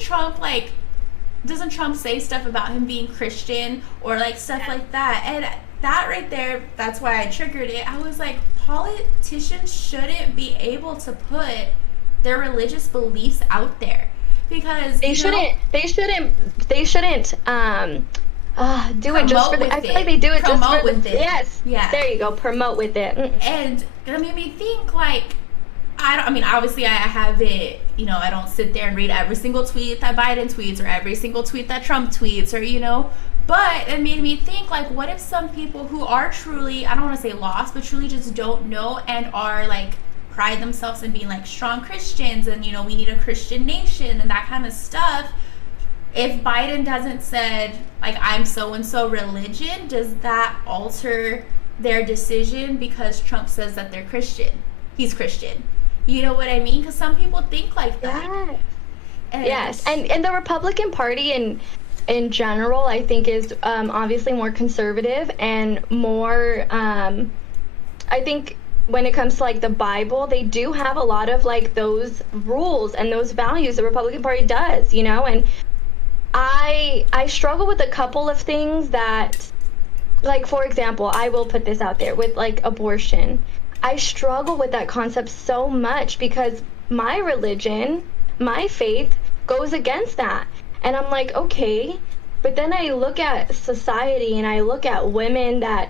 Trump say stuff about him being Christian or like stuff like that? And that right there, that's why I triggered it. I was like, politicians shouldn't be able to put their religious beliefs out there, because they shouldn't do it just for the, I feel like they do it just for the, yes, yeah, there you go, promote with it. And that made me think, like, I mean, obviously I haven't, you know, I don't sit there and read every single tweet that Biden tweets or every single tweet that Trump tweets, or, you know, but it made me think, like, what if some people who are truly, I don't want to say lost, but truly just don't know and are, like, pride themselves in being, like, strong Christians and, you know, we need a Christian nation and that kind of stuff. If Biden doesn't said, like, I'm so-and-so religion, does that alter their decision because Trump says that they're Christian? He's Christian. You know what I mean? Because some people think like that. Yes. And the Republican Party in general, I think, is obviously more conservative and more, I think when it comes to, like, the Bible, they do have a lot of, like, those rules and those values. The Republican Party does, you know, and I struggle with a couple of things that, like, for example, I will put this out there with, like, abortion. I struggle with that concept so much because my religion, my faith, goes against that. And I'm like, okay, but then I look at society and I look at women that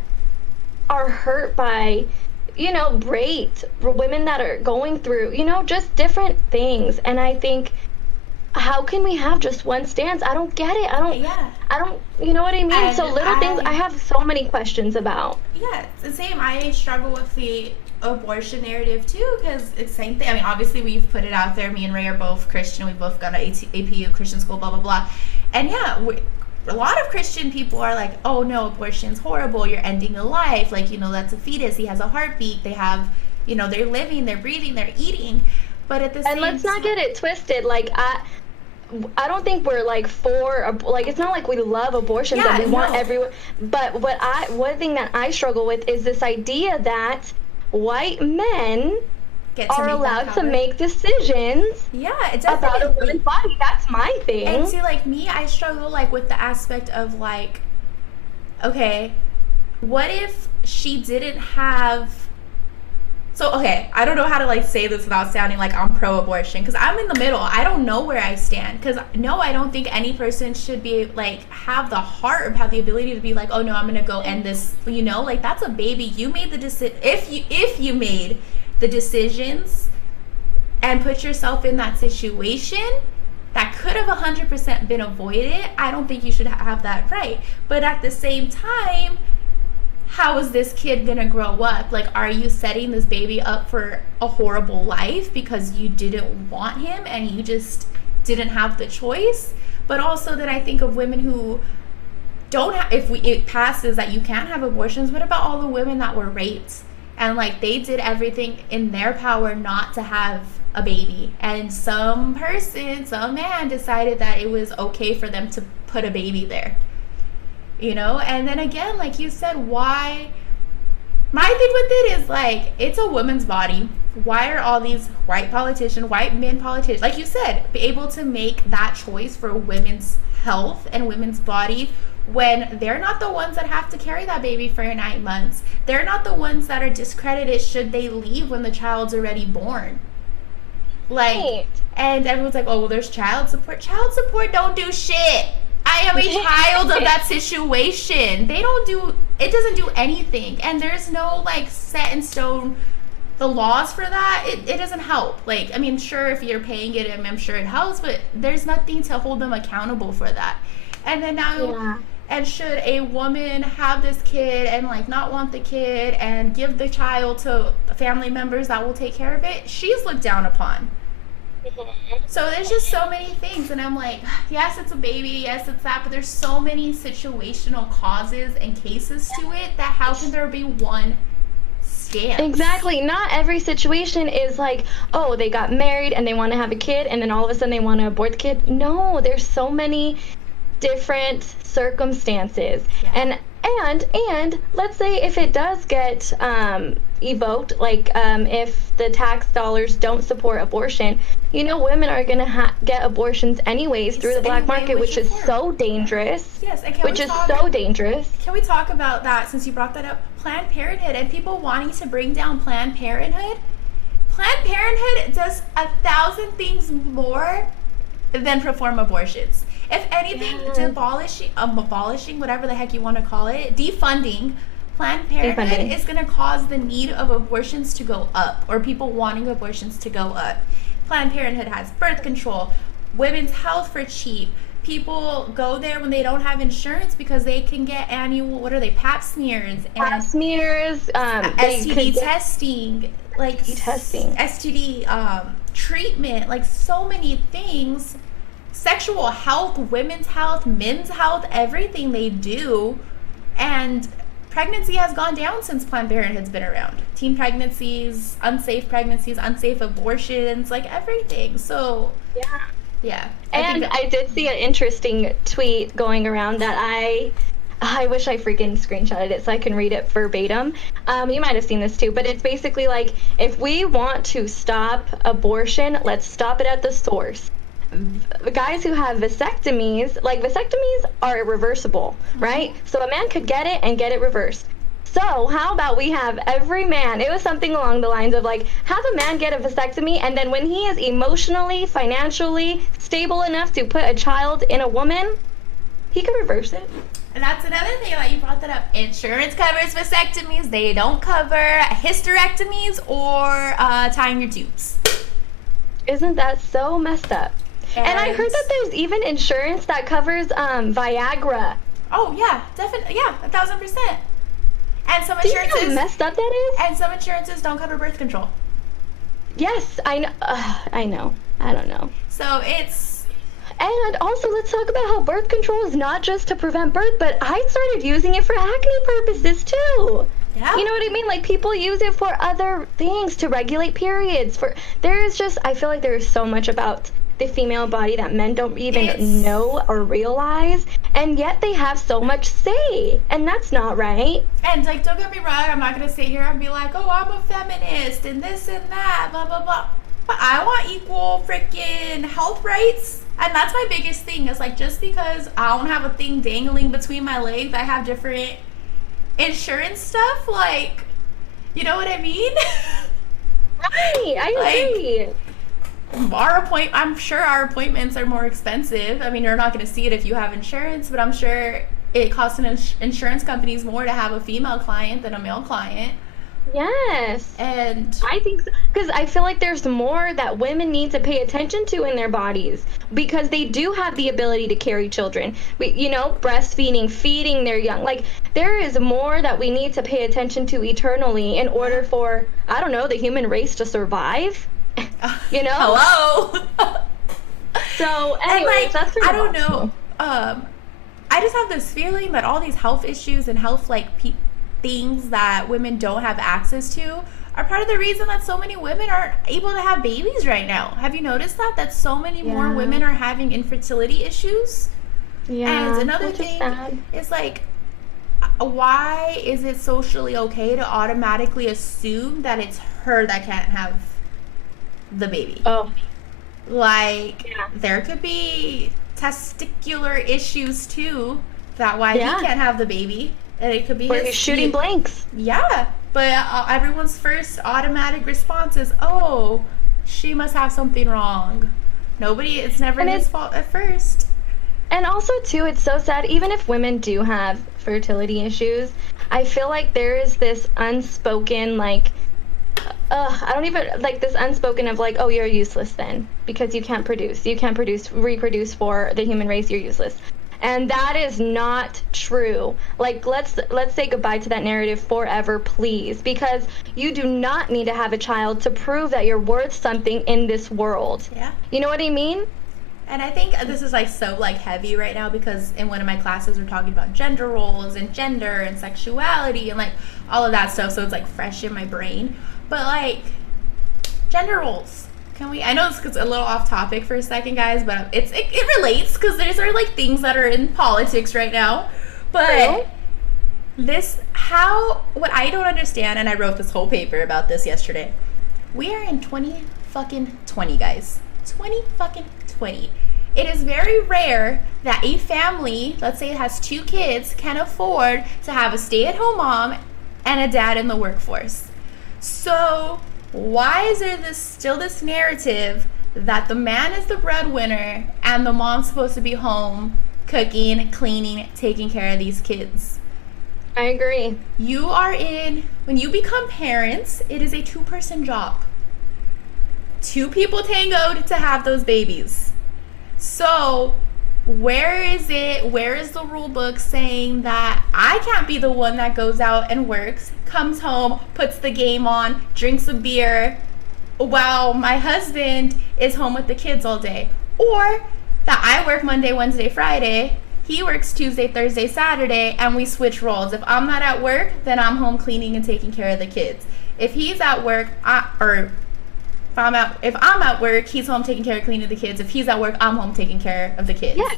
are hurt by, you know, rape, women that are going through, you know, just different things. And I think, how can we have just one stance? I don't get it. I don't, you know what I mean? And so little things I have so many questions about. Yeah, it's the same. I struggle with the abortion narrative too, because it's the same thing. I mean, obviously we've put it out there. Me and Ray are both Christian. We both gone to APU, Christian school, blah, blah, blah. And yeah, a lot of Christian people are like, oh no, abortion's horrible. You're ending a life. Like, you know, that's a fetus. He has a heartbeat. They have, you know, they're living, they're breathing, they're eating. But at the same time, and let's not get it twisted. Like, I don't think we're, like, for, like, it's not like we love abortions and we want everyone. But one thing that I struggle with is this idea that white men are allowed to make decisions about a woman's body. That's my thing. And see, like, me, I struggle, like, with the aspect of, like, okay, what if she didn't have... So, okay, I don't know how to, like, say this without sounding like I'm pro-abortion, because I'm in the middle. I don't know where I stand, because, no, I don't think any person should be, like, have the heart or have the ability to be like, oh, no, I'm going to go end this, you know? Like, that's a baby. You made the decision. If you made the decisions and put yourself in that situation that could have 100% been avoided, I don't think you should have that right. But at the same time, how is this kid gonna grow up? Like, are you setting this baby up for a horrible life because you didn't want him and you just didn't have the choice? But also then I think of women who don't have, if it passes that you can't have abortions, what about all the women that were raped and, like, they did everything in their power not to have a baby, and some man decided that it was okay for them to put a baby there? You know, and then again, like you said, why? My thing with it is, like, it's a woman's body. Why are all these white men politicians, like you said, be able to make that choice for women's health and women's body when they're not the ones that have to carry that baby for 9 months? They're not the ones that are discredited should they leave when the child's already born. Like, and everyone's like, oh, well, there's child support. Child support don't do shit. I am a child of that situation. It doesn't do anything. And there's no, like, set in stone, the laws for that. It doesn't help. Like, I mean, sure, if you're paying it, I'm sure it helps, but there's nothing to hold them accountable for that. And then now, and should a woman have this kid and, like, not want the kid and give the child to family members that will take care of it, she's looked down upon. So there's just so many things, and I'm like, yes, it's a baby, yes, it's that, but there's so many situational causes and cases to it that how can there be one stance? Exactly. Not every situation is like, oh, they got married and they want to have a kid and then all of a sudden they want to abort the kid. No, there's so many different circumstances. Yeah. And let's say if it does get evoked, like if the tax dollars don't support abortion, women are going to get abortions anyways through the black market, which is so dangerous. Yes, and which is so dangerous. Can we talk about that, since you brought that up? Planned Parenthood and people wanting to bring down Planned Parenthood. Planned Parenthood does 1,000 things more than perform abortions. If anything, abolishing, whatever the heck you want to call it, defunding Planned Parenthood is going to cause the need of abortions to go up, or people wanting abortions to go up. Planned Parenthood has birth control, women's health for cheap. People go there when they don't have insurance because they can get annual, pap smears, and STD testing, STD treatment, like so many things. Sexual health, women's health, men's health, everything they do. And pregnancy has gone down since Planned Parenthood's been around. Teen pregnancies, unsafe abortions, like everything. So yeah. And I did see an interesting tweet going around that I wish I freaking screenshotted it so I can read it verbatim. You might have seen this too, but it's basically like, if we want to stop abortion, let's stop it at the source. Guys who have vasectomies are reversible, right? So a man could get it and get it reversed. So how about we have every man, it was something along the lines of like, have a man get a vasectomy, and then when he is emotionally, financially stable enough to put a child in a woman, he can reverse it. And that's another thing, like you brought that up. Insurance covers vasectomies. They don't cover hysterectomies or tying your tubes. Isn't that so messed up? And I heard that there's even insurance that covers Viagra. Oh yeah, definitely, yeah, 1,000%. And some insurances. Do you know how messed up that is? And some insurances don't cover birth control. Yes, I know. I know. I don't know. So it's. And also, let's talk about how birth control is not just to prevent birth, but I started using it for acne purposes too. Yeah. You know what I mean? Like, people use it for other things, to regulate periods. I feel like there is so much about the female body that men don't even know or realize, and yet they have so much say, and that's not right. And like, don't get me wrong, I'm not gonna sit here and be like, oh, I'm a feminist and this and that, blah blah blah, but I want equal freaking health rights. And that's my biggest thing, is like, just because I don't have a thing dangling between my legs, I have different insurance stuff, like, you know what I mean? Right, I agree. I'm sure our appointments are more expensive. I mean, you're not going to see it if you have insurance, but I'm sure it costs insurance companies more to have a female client than a male client. Yes. And I think so, because I feel like there's more that women need to pay attention to in their bodies, because they do have the ability to carry children. Breastfeeding, feeding their young. Like, there is more that we need to pay attention to eternally in order for, I don't know, the human race to survive. Hello. So anyways, that's I don't know. I just have this feeling that all these health issues and health things that women don't have access to are part of the reason that so many women aren't able to have babies right now. Have you noticed that so many more women are having infertility issues? Yeah. And another thing is like, why is it socially okay to automatically assume that it's her that can't have the baby? Oh, there could be testicular issues too, that why he can't have the baby, and it could be he's shooting blanks. Yeah, but everyone's first automatic response is, oh, she must have something wrong. It's never his fault at first. And also too, it's so sad, even if women do have fertility issues, I feel like there is this unspoken this unspoken of like, oh, you're useless then because you can't reproduce for the human race, you're useless. And that is not true. Like, let's say goodbye to that narrative forever, please, because you do not need to have a child to prove that you're worth something in this world. Yeah. You know what I mean? And I think this is so heavy right now, because in one of my classes we're talking about gender roles and gender and sexuality and all of that stuff, so it's fresh in my brain. But gender roles, Can we? I know it's a little off topic for a second, guys, but it relates because there's are like things that are in politics right now. But what I don't understand, and I wrote this whole paper about this yesterday. We are in 20 guys. 20. It is very rare that a family, let's say it has 2 kids, can afford to have a stay-at-home mom and a dad in the workforce. So why is there still this narrative that the man is the breadwinner and the mom's supposed to be home cooking, cleaning, taking care of these kids? I agree. When you become parents, it is a 2-person job. 2 people tangoed to have those babies. So where is the rule book saying that I can't be the one that goes out and works, comes home, puts the game on, drinks a beer while my husband is home with the kids all day? Or that I work Monday, Wednesday, Friday, he works Tuesday, Thursday, Saturday, and we switch roles. If I'm not at work, then I'm home cleaning and taking care of the kids. If he's at work, if I'm at work, he's home taking care of cleaning the kids. If he's at work, I'm home taking care of the kids. Yeah.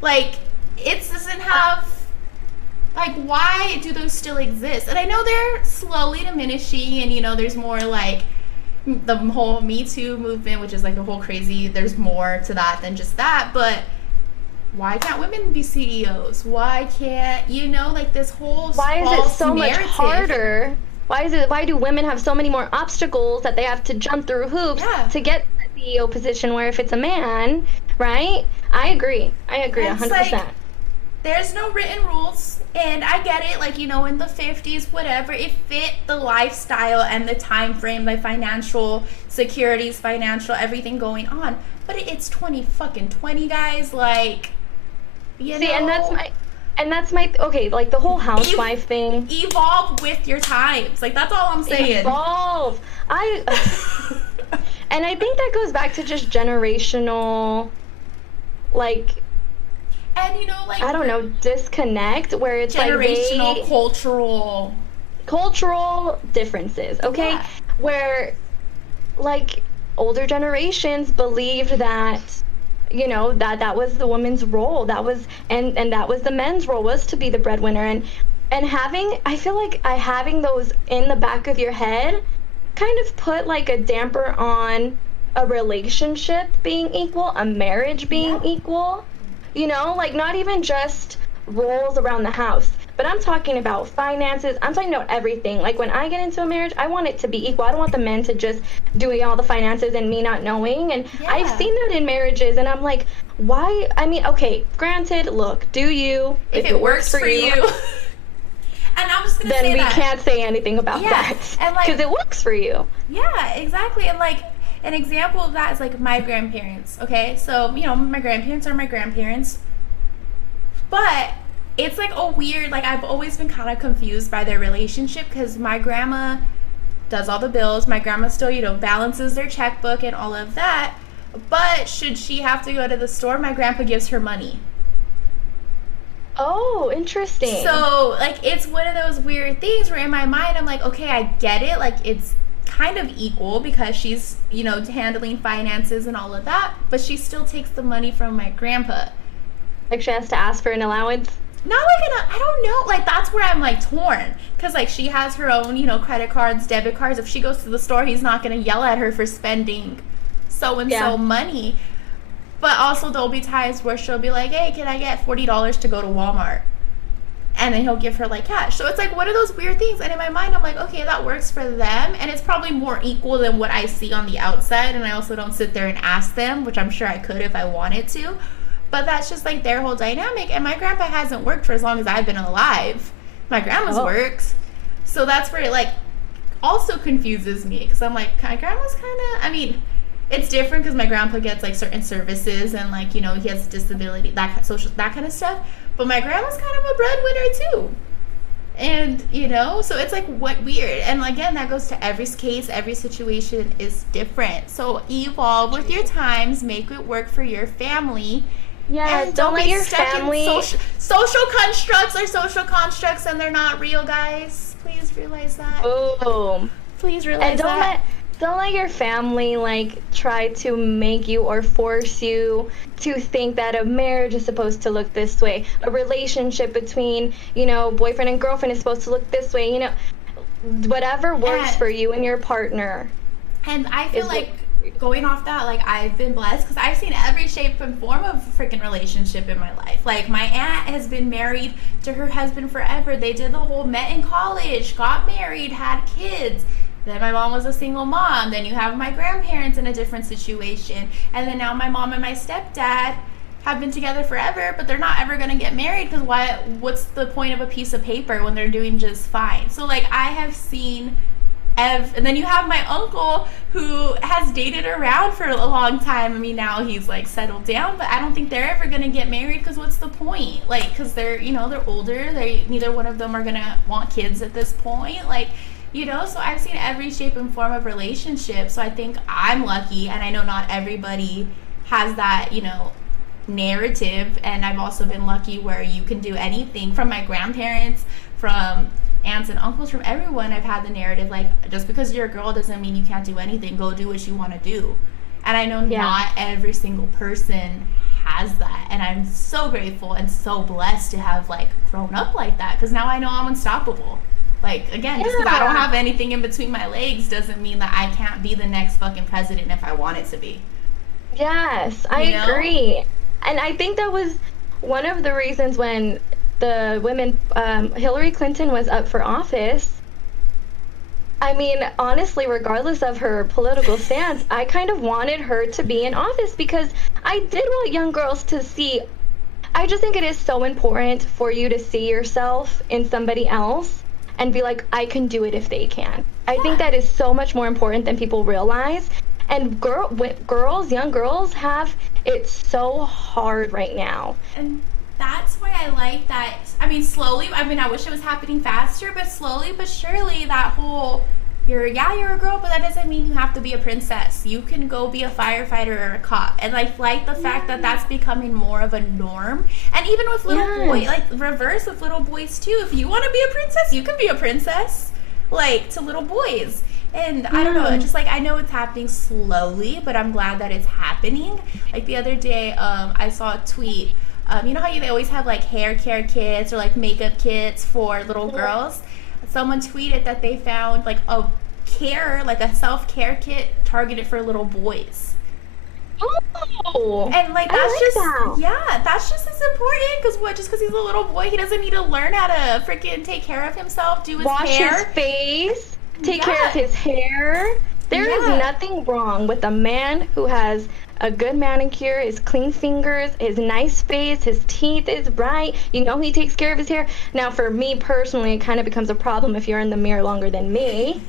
Like, it doesn't have, like, why do those still exist? And I know they're slowly diminishing, and, you know, there's more, like, the whole Me Too movement, which is, like, a whole crazy, there's more to that than just that, but why can't women be CEOs? Why can't, you know, like, this whole Why is it so narrative. much harder? Why do women have so many more obstacles that they have to jump through hoops to get to the CEO position, where if it's a man, right? I agree 100%. Like, there's no written rules, and I get it, like, you know, in the 50s, whatever, it fit the lifestyle and the time frame, the financial securities, financial everything going on, but it's 20, guys, like, you know. And that's my okay, like the whole housewife thing. Evolve with your times. Like, that's all I'm saying. Evolve. And I think that goes back to just generational, like, and, you know, like, I don't know, disconnect, where it's generational, like cultural differences, okay? Yeah. Where, like, older generations believed that, you know, that was the woman's role, that was and that was the men's role, was to be the breadwinner, and I feel like having those in the back of your head kind of put like a damper on a relationship being equal, a marriage being equal, you know, like not even just roles around the house, but I'm talking about finances. I'm talking about everything. Like, when I get into a marriage, I want it to be equal. I don't want the men to just doing all the finances and me not knowing. And I've seen that in marriages, and I'm like, why? I mean, okay, granted, look, do you? If it works for you. And I'm just gonna say then we can't say anything about that, and like, because it works for you. Yeah, exactly. And like, an example of that is like my grandparents. Okay, so, you know, my grandparents are my grandparents, but it's like a weird, like, I've always been kind of confused by their relationship, because my grandma does all the bills. My grandma still, you know, balances their checkbook and all of that. But should she have to go to the store, my grandpa gives her money. Oh, interesting. So, like, it's one of those weird things where in my mind, I'm like, okay, I get it. Like, it's kind of equal because she's, you know, handling finances and all of that. But she still takes the money from my grandpa. Like, she has to ask for an allowance? Not like I don't know, like, that's where I'm like torn, because like she has her own, you know, credit cards, debit cards. If she goes to the store, he's not going to yell at her for spending so and so money. But also there'll be times where she'll be like, hey, can I get $40 to go to Walmart? And then he'll give her like cash. So it's like one of those weird things, and in my mind I'm like, okay, that works for them, and it's probably more equal than what I see on the outside. And I also don't sit there and ask them, which I'm sure I could if I wanted to. But that's just like their whole dynamic. And my grandpa hasn't worked for as long as I've been alive. My grandma's works. So that's where it like also confuses me, because I'm like, my grandma's kind of, I mean, it's different because my grandpa gets like certain services, and like, you know, he has disability, that social, that kind of stuff. But my grandma's kind of a breadwinner too. And, you know, so it's like, what weird. And again, that goes to every case, every situation is different. So evolve with your times, make it work for your family. Yeah, and don't let your stuck in family... social constructs are social constructs, and they're not real, guys. Please realize that. Boom. Please realize and don't that. Don't let your family like try to make you or force you to think that a marriage is supposed to look this way. A relationship between, boyfriend and girlfriend is supposed to look this way. Whatever works for you and your partner. And I feel like going off that, like, I've been blessed because I've seen every shape and form of freaking relationship in my life. Like, my aunt has been married to her husband forever. They did the whole met in college, got married, had kids. Then my mom was a single mom. Then you have my grandparents in a different situation. And then now my mom and my stepdad have been together forever, but they're not ever going to get married because what's the point of a piece of paper when they're doing just fine? So, like, I have seen and then you have my uncle who has dated around for a long time. I mean, now he's like settled down, but I don't think they're ever gonna get married because what's the point? Like, because they're older. Neither one of them are gonna want kids at this point. Like, so I've seen every shape and form of relationship. So I think I'm lucky, and I know not everybody has that, narrative. And I've also been lucky where you can do anything from my grandparents, from aunts and uncles, from everyone. I've had the narrative like, just because you're a girl doesn't mean you can't do anything. Go do what you want to do. And I know not every single person has that, and I'm so grateful and so blessed to have like grown up like that, because now I know I'm unstoppable. Like, again, just because I don't have anything in between my legs doesn't mean that I can't be the next fucking president if I wanted to be. Yes, I agree. And I think that was one of the reasons when the women, Hillary Clinton was up for office. I mean, honestly, regardless of her political stance, I kind of wanted her to be in office because I did want young girls to see. I just think it is so important for you to see yourself in somebody else and be like, I can do it if they can. I think that is so much more important than people realize. And young girls have it so hard right now. And that's why I like that. I mean, slowly, I wish it was happening faster, but slowly but surely that whole, you're a girl, but that doesn't mean you have to be a princess. You can go be a firefighter or a cop. And like the fact that that's becoming more of a norm. And even with little boys, like reverse with little boys too. If you want to be a princess, you can be a princess. Like, to little boys. And I don't know, just like, I know it's happening slowly, but I'm glad that it's happening. Like the other day, I saw a tweet. You know how they always have like hair care kits or like makeup kits for little girls? Someone tweeted that they found like a self-care kit targeted for little boys. Oh, and like that's just as important, because just because he's a little boy, he doesn't need to learn how to freaking take care of himself, do his wash hair, his face, take care of his hair. There is nothing wrong with a man who has a good manicure, his clean fingers, his nice face, his teeth is bright. He takes care of his hair. Now, for me personally, it kind of becomes a problem if you're in the mirror longer than me.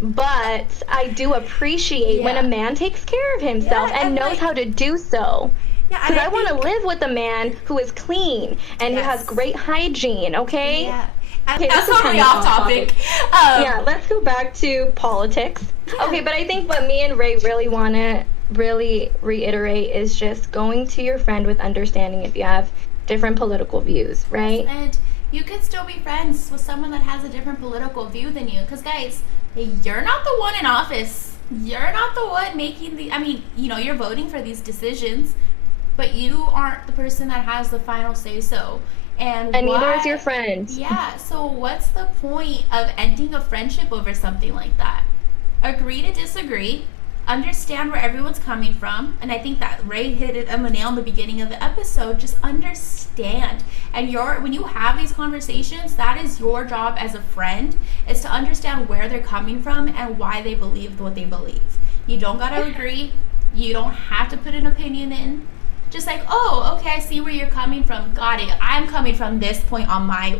But I do appreciate when a man takes care of himself and knows how to do so. Yeah, because I want to live with a man who is clean and who has great hygiene, okay? Yeah. Okay, that's totally off topic. Let's go back to politics. Yeah. Okay, but I think what me and Ray really want to reiterate is just going to your friend with understanding if you have different political views, right? And you can still be friends with someone that has a different political view than you. Because, guys, you're not the one in office. You're not the one making you're voting for these decisions, but you aren't the person that has the final say-so. And neither is your friend. Yeah, so what's the point of ending a friendship over something like that? Agree to disagree. Understand where everyone's coming from. And I think that Ray hit it on the nail in the beginning of the episode. Just understand. And when you have these conversations, that is your job as a friend, is to understand where they're coming from and why they believe what they believe. You don't gotta agree. You don't have to put an opinion in. Just like, oh, okay, I see where you're coming from. Got it. I'm coming from this point in my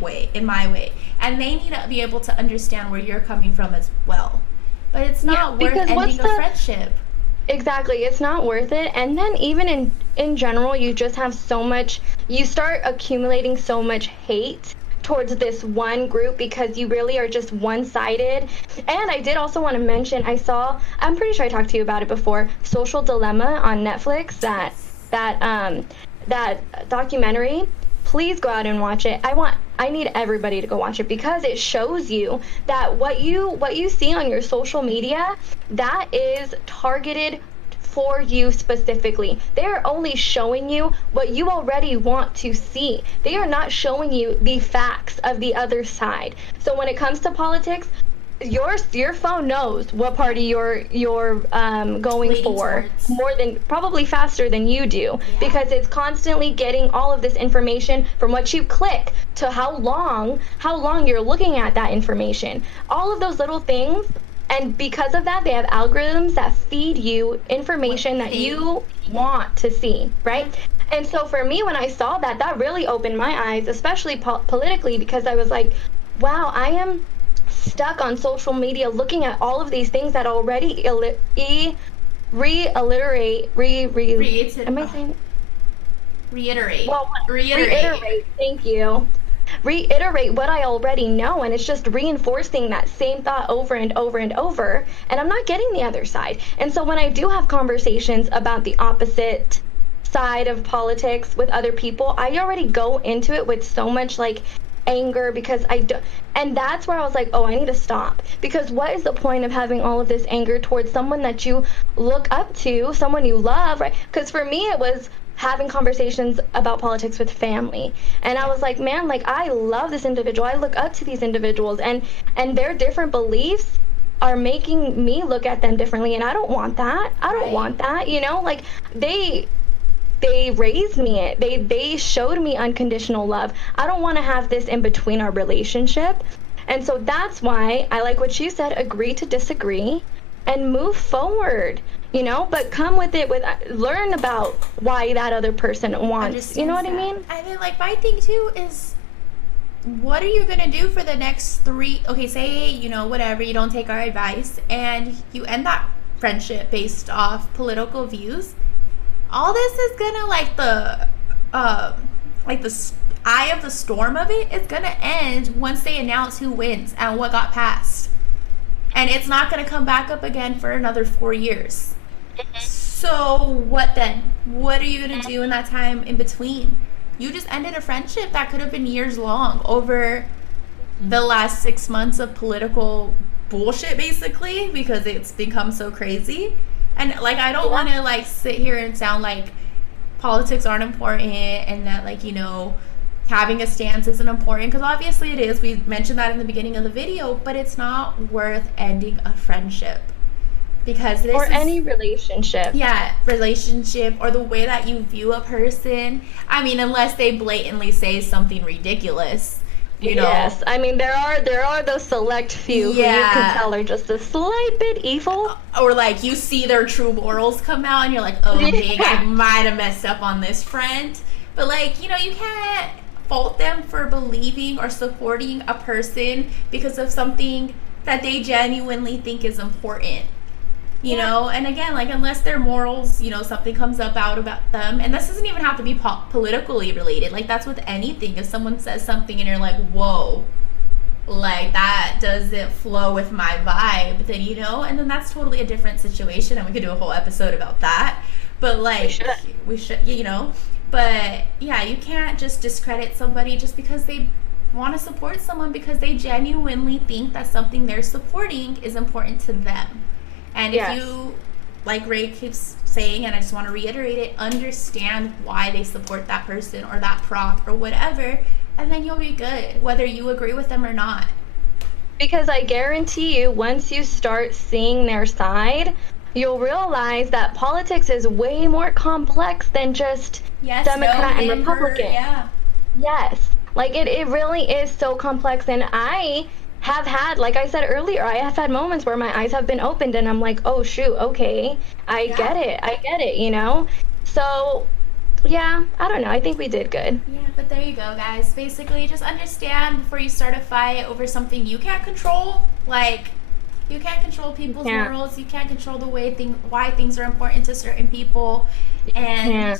way. And they need to be able to understand where you're coming from as well. But it's not worth ending a friendship. Exactly. It's not worth it. And then even in general, you just have you start accumulating so much hate towards this one group because you really are just one-sided. And I did also want to mention, I'm pretty sure I talked to you about it before, Social Dilemma on Netflix, that documentary. Please go out and watch it. I want I need everybody to go watch it, because it shows you that what you see on your social media, that is targeted for you specifically. They are only showing you what you already want to see. They are not showing you the facts of the other side. So when it comes to politics, your phone knows what party you're going Leading for towards. more than, probably faster than you do, because it's constantly getting all of this information from what you click to how long you're looking at that information, all of those little things. And because of that, they have algorithms that feed you information that you want to see, right? And so for me, when I saw that, that really opened my eyes, especially politically, because I was like, wow, I am stuck on social media looking at all of these things that already reiterate. Thank you. Reiterate what I already know, and it's just reinforcing that same thought over and over and over, and I'm not getting the other side. And so when I do have conversations about the opposite side of politics with other people, I already go into it with so much like anger, because and that's where I was like, oh, I need to stop, because what is the point of having all of this anger towards someone that you look up to, someone you love, right? Because for me, it was having conversations about politics with family, and I was like, man, like, I love this individual, I look up to these individuals, and their different beliefs are making me look at them differently, and I don't want that. You know, like, they raised me, they showed me unconditional love. I don't want to have this in between our relationship. And so that's why I like what you said, agree to disagree and move forward, you know, but come with it with, learn about why that other person wants, you know what I mean? I mean, like, my thing too is, what are you gonna do for the next say, you know, whatever, you don't take our advice and you end that friendship based off political views. All this is gonna, like, the eye of the storm of it is gonna end once they announce who wins and what got passed, and it's not gonna come back up again for another 4 years. So what then? What are you gonna do in that time in between? You just ended a friendship that could have been years long over the last 6 months of political bullshit, basically, because it's become so crazy. And, like, I don't want to, like, sit here and sound like politics aren't important and that, like, you know, having a stance isn't important, because obviously it is. We mentioned that in the beginning of the video, but it's not worth ending a friendship. Because this is, any relationship. Yeah, relationship, or the way that you view a person. I mean, unless they blatantly say something ridiculous. You know? Yes, I mean, there are those select few who you can tell are just a slight bit evil. Or, like, you see their true morals come out and you're like, oh, dang, I might have messed up on this front. But, like, you know, you can't fault them for believing or supporting a person because of something that they genuinely think is important. You know, and again, like, unless their morals, you know, something comes up out about them, and this doesn't even have to be politically related. Like, that's with anything. If someone says something and you're like, whoa, like, that doesn't flow with my vibe, then, you know, and then that's totally a different situation, and we could do a whole episode about that. But, like, we should, you know, but yeah, you can't just discredit somebody just because they want to support someone, because they genuinely think that something they're supporting is important to them. And if you, like Ray keeps saying, and I just want to reiterate it, understand why they support that person or that prop or whatever, and then you'll be good, whether you agree with them or not. Because I guarantee you, once you start seeing their side, you'll realize that politics is way more complex than just Democrat and Republican. Yes. Like, it really is so complex, and I have had, like I said earlier, I have had moments where my eyes have been opened and I'm like, oh shoot, okay, I get it, you know? So, yeah, I don't know, I think we did good. Yeah, but there you go, guys. Basically, just understand before you start a fight over something you can't control. Like, you can't control people's morals, you can't control the way why things are important to certain people, and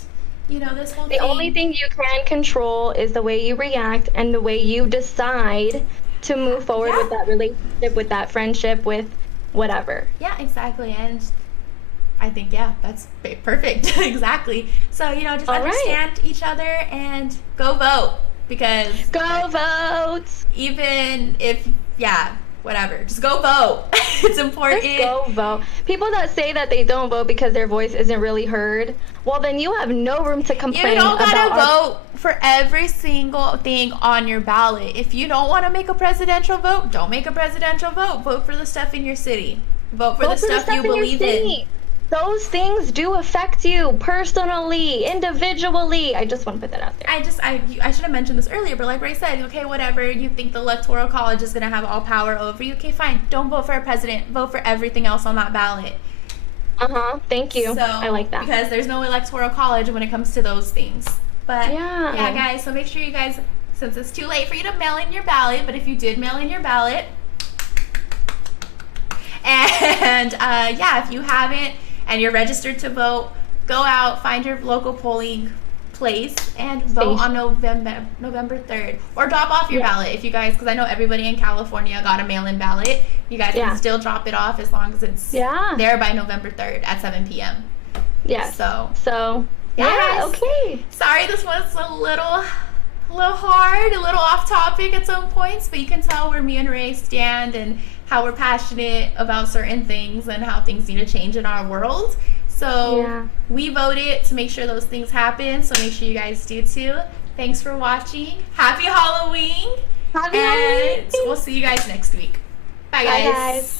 you know, this whole thing. The only thing you can control is the way you react and the way you decide to move forward with that relationship, with that friendship, with whatever. Yeah, exactly. And I think, that's perfect. Exactly. So, you know, just understand each other and go vote. because Go vote. even if, yeah, whatever, just go vote. It's important. Just go vote. People that say that they don't vote because their voice isn't really heard, well, then you have no room to complain. You don't gotta about vote for every single thing on your ballot. If you don't want to make a presidential vote, don't make a presidential vote. Vote for the stuff in your city. Vote for the stuff you believe in. Those things do affect you personally, individually. I just want to put that out there. I should have mentioned this earlier, but like Ray said, okay, whatever, you think the Electoral College is going to have all power over you, okay, fine. Don't vote for a president. Vote for everything else on that ballot. Thank you. So, I like that. Because there's no Electoral College when it comes to those things. But, yeah, guys, so make sure you guys, since it's too late for you to mail in your ballot, but if you did mail in your ballot, and, if you haven't, and you're registered to vote, go out, find your local polling place, and vote on November 3rd. Or drop off your ballot if you guys, because I know everybody in California got a mail-in ballot. You guys can still drop it off as long as it's there by November 3rd at 7 p.m. Yeah. So guys, okay. Sorry, this was a little hard, a little off topic at some points, but you can tell where me and Ray stand and how we're passionate about certain things and how things need to change in our world. So we voted to make sure those things happen, so make sure you guys do too. Thanks for watching. Happy Halloween. Happy Halloween. We'll see you guys next week. Bye, guys. Bye, guys.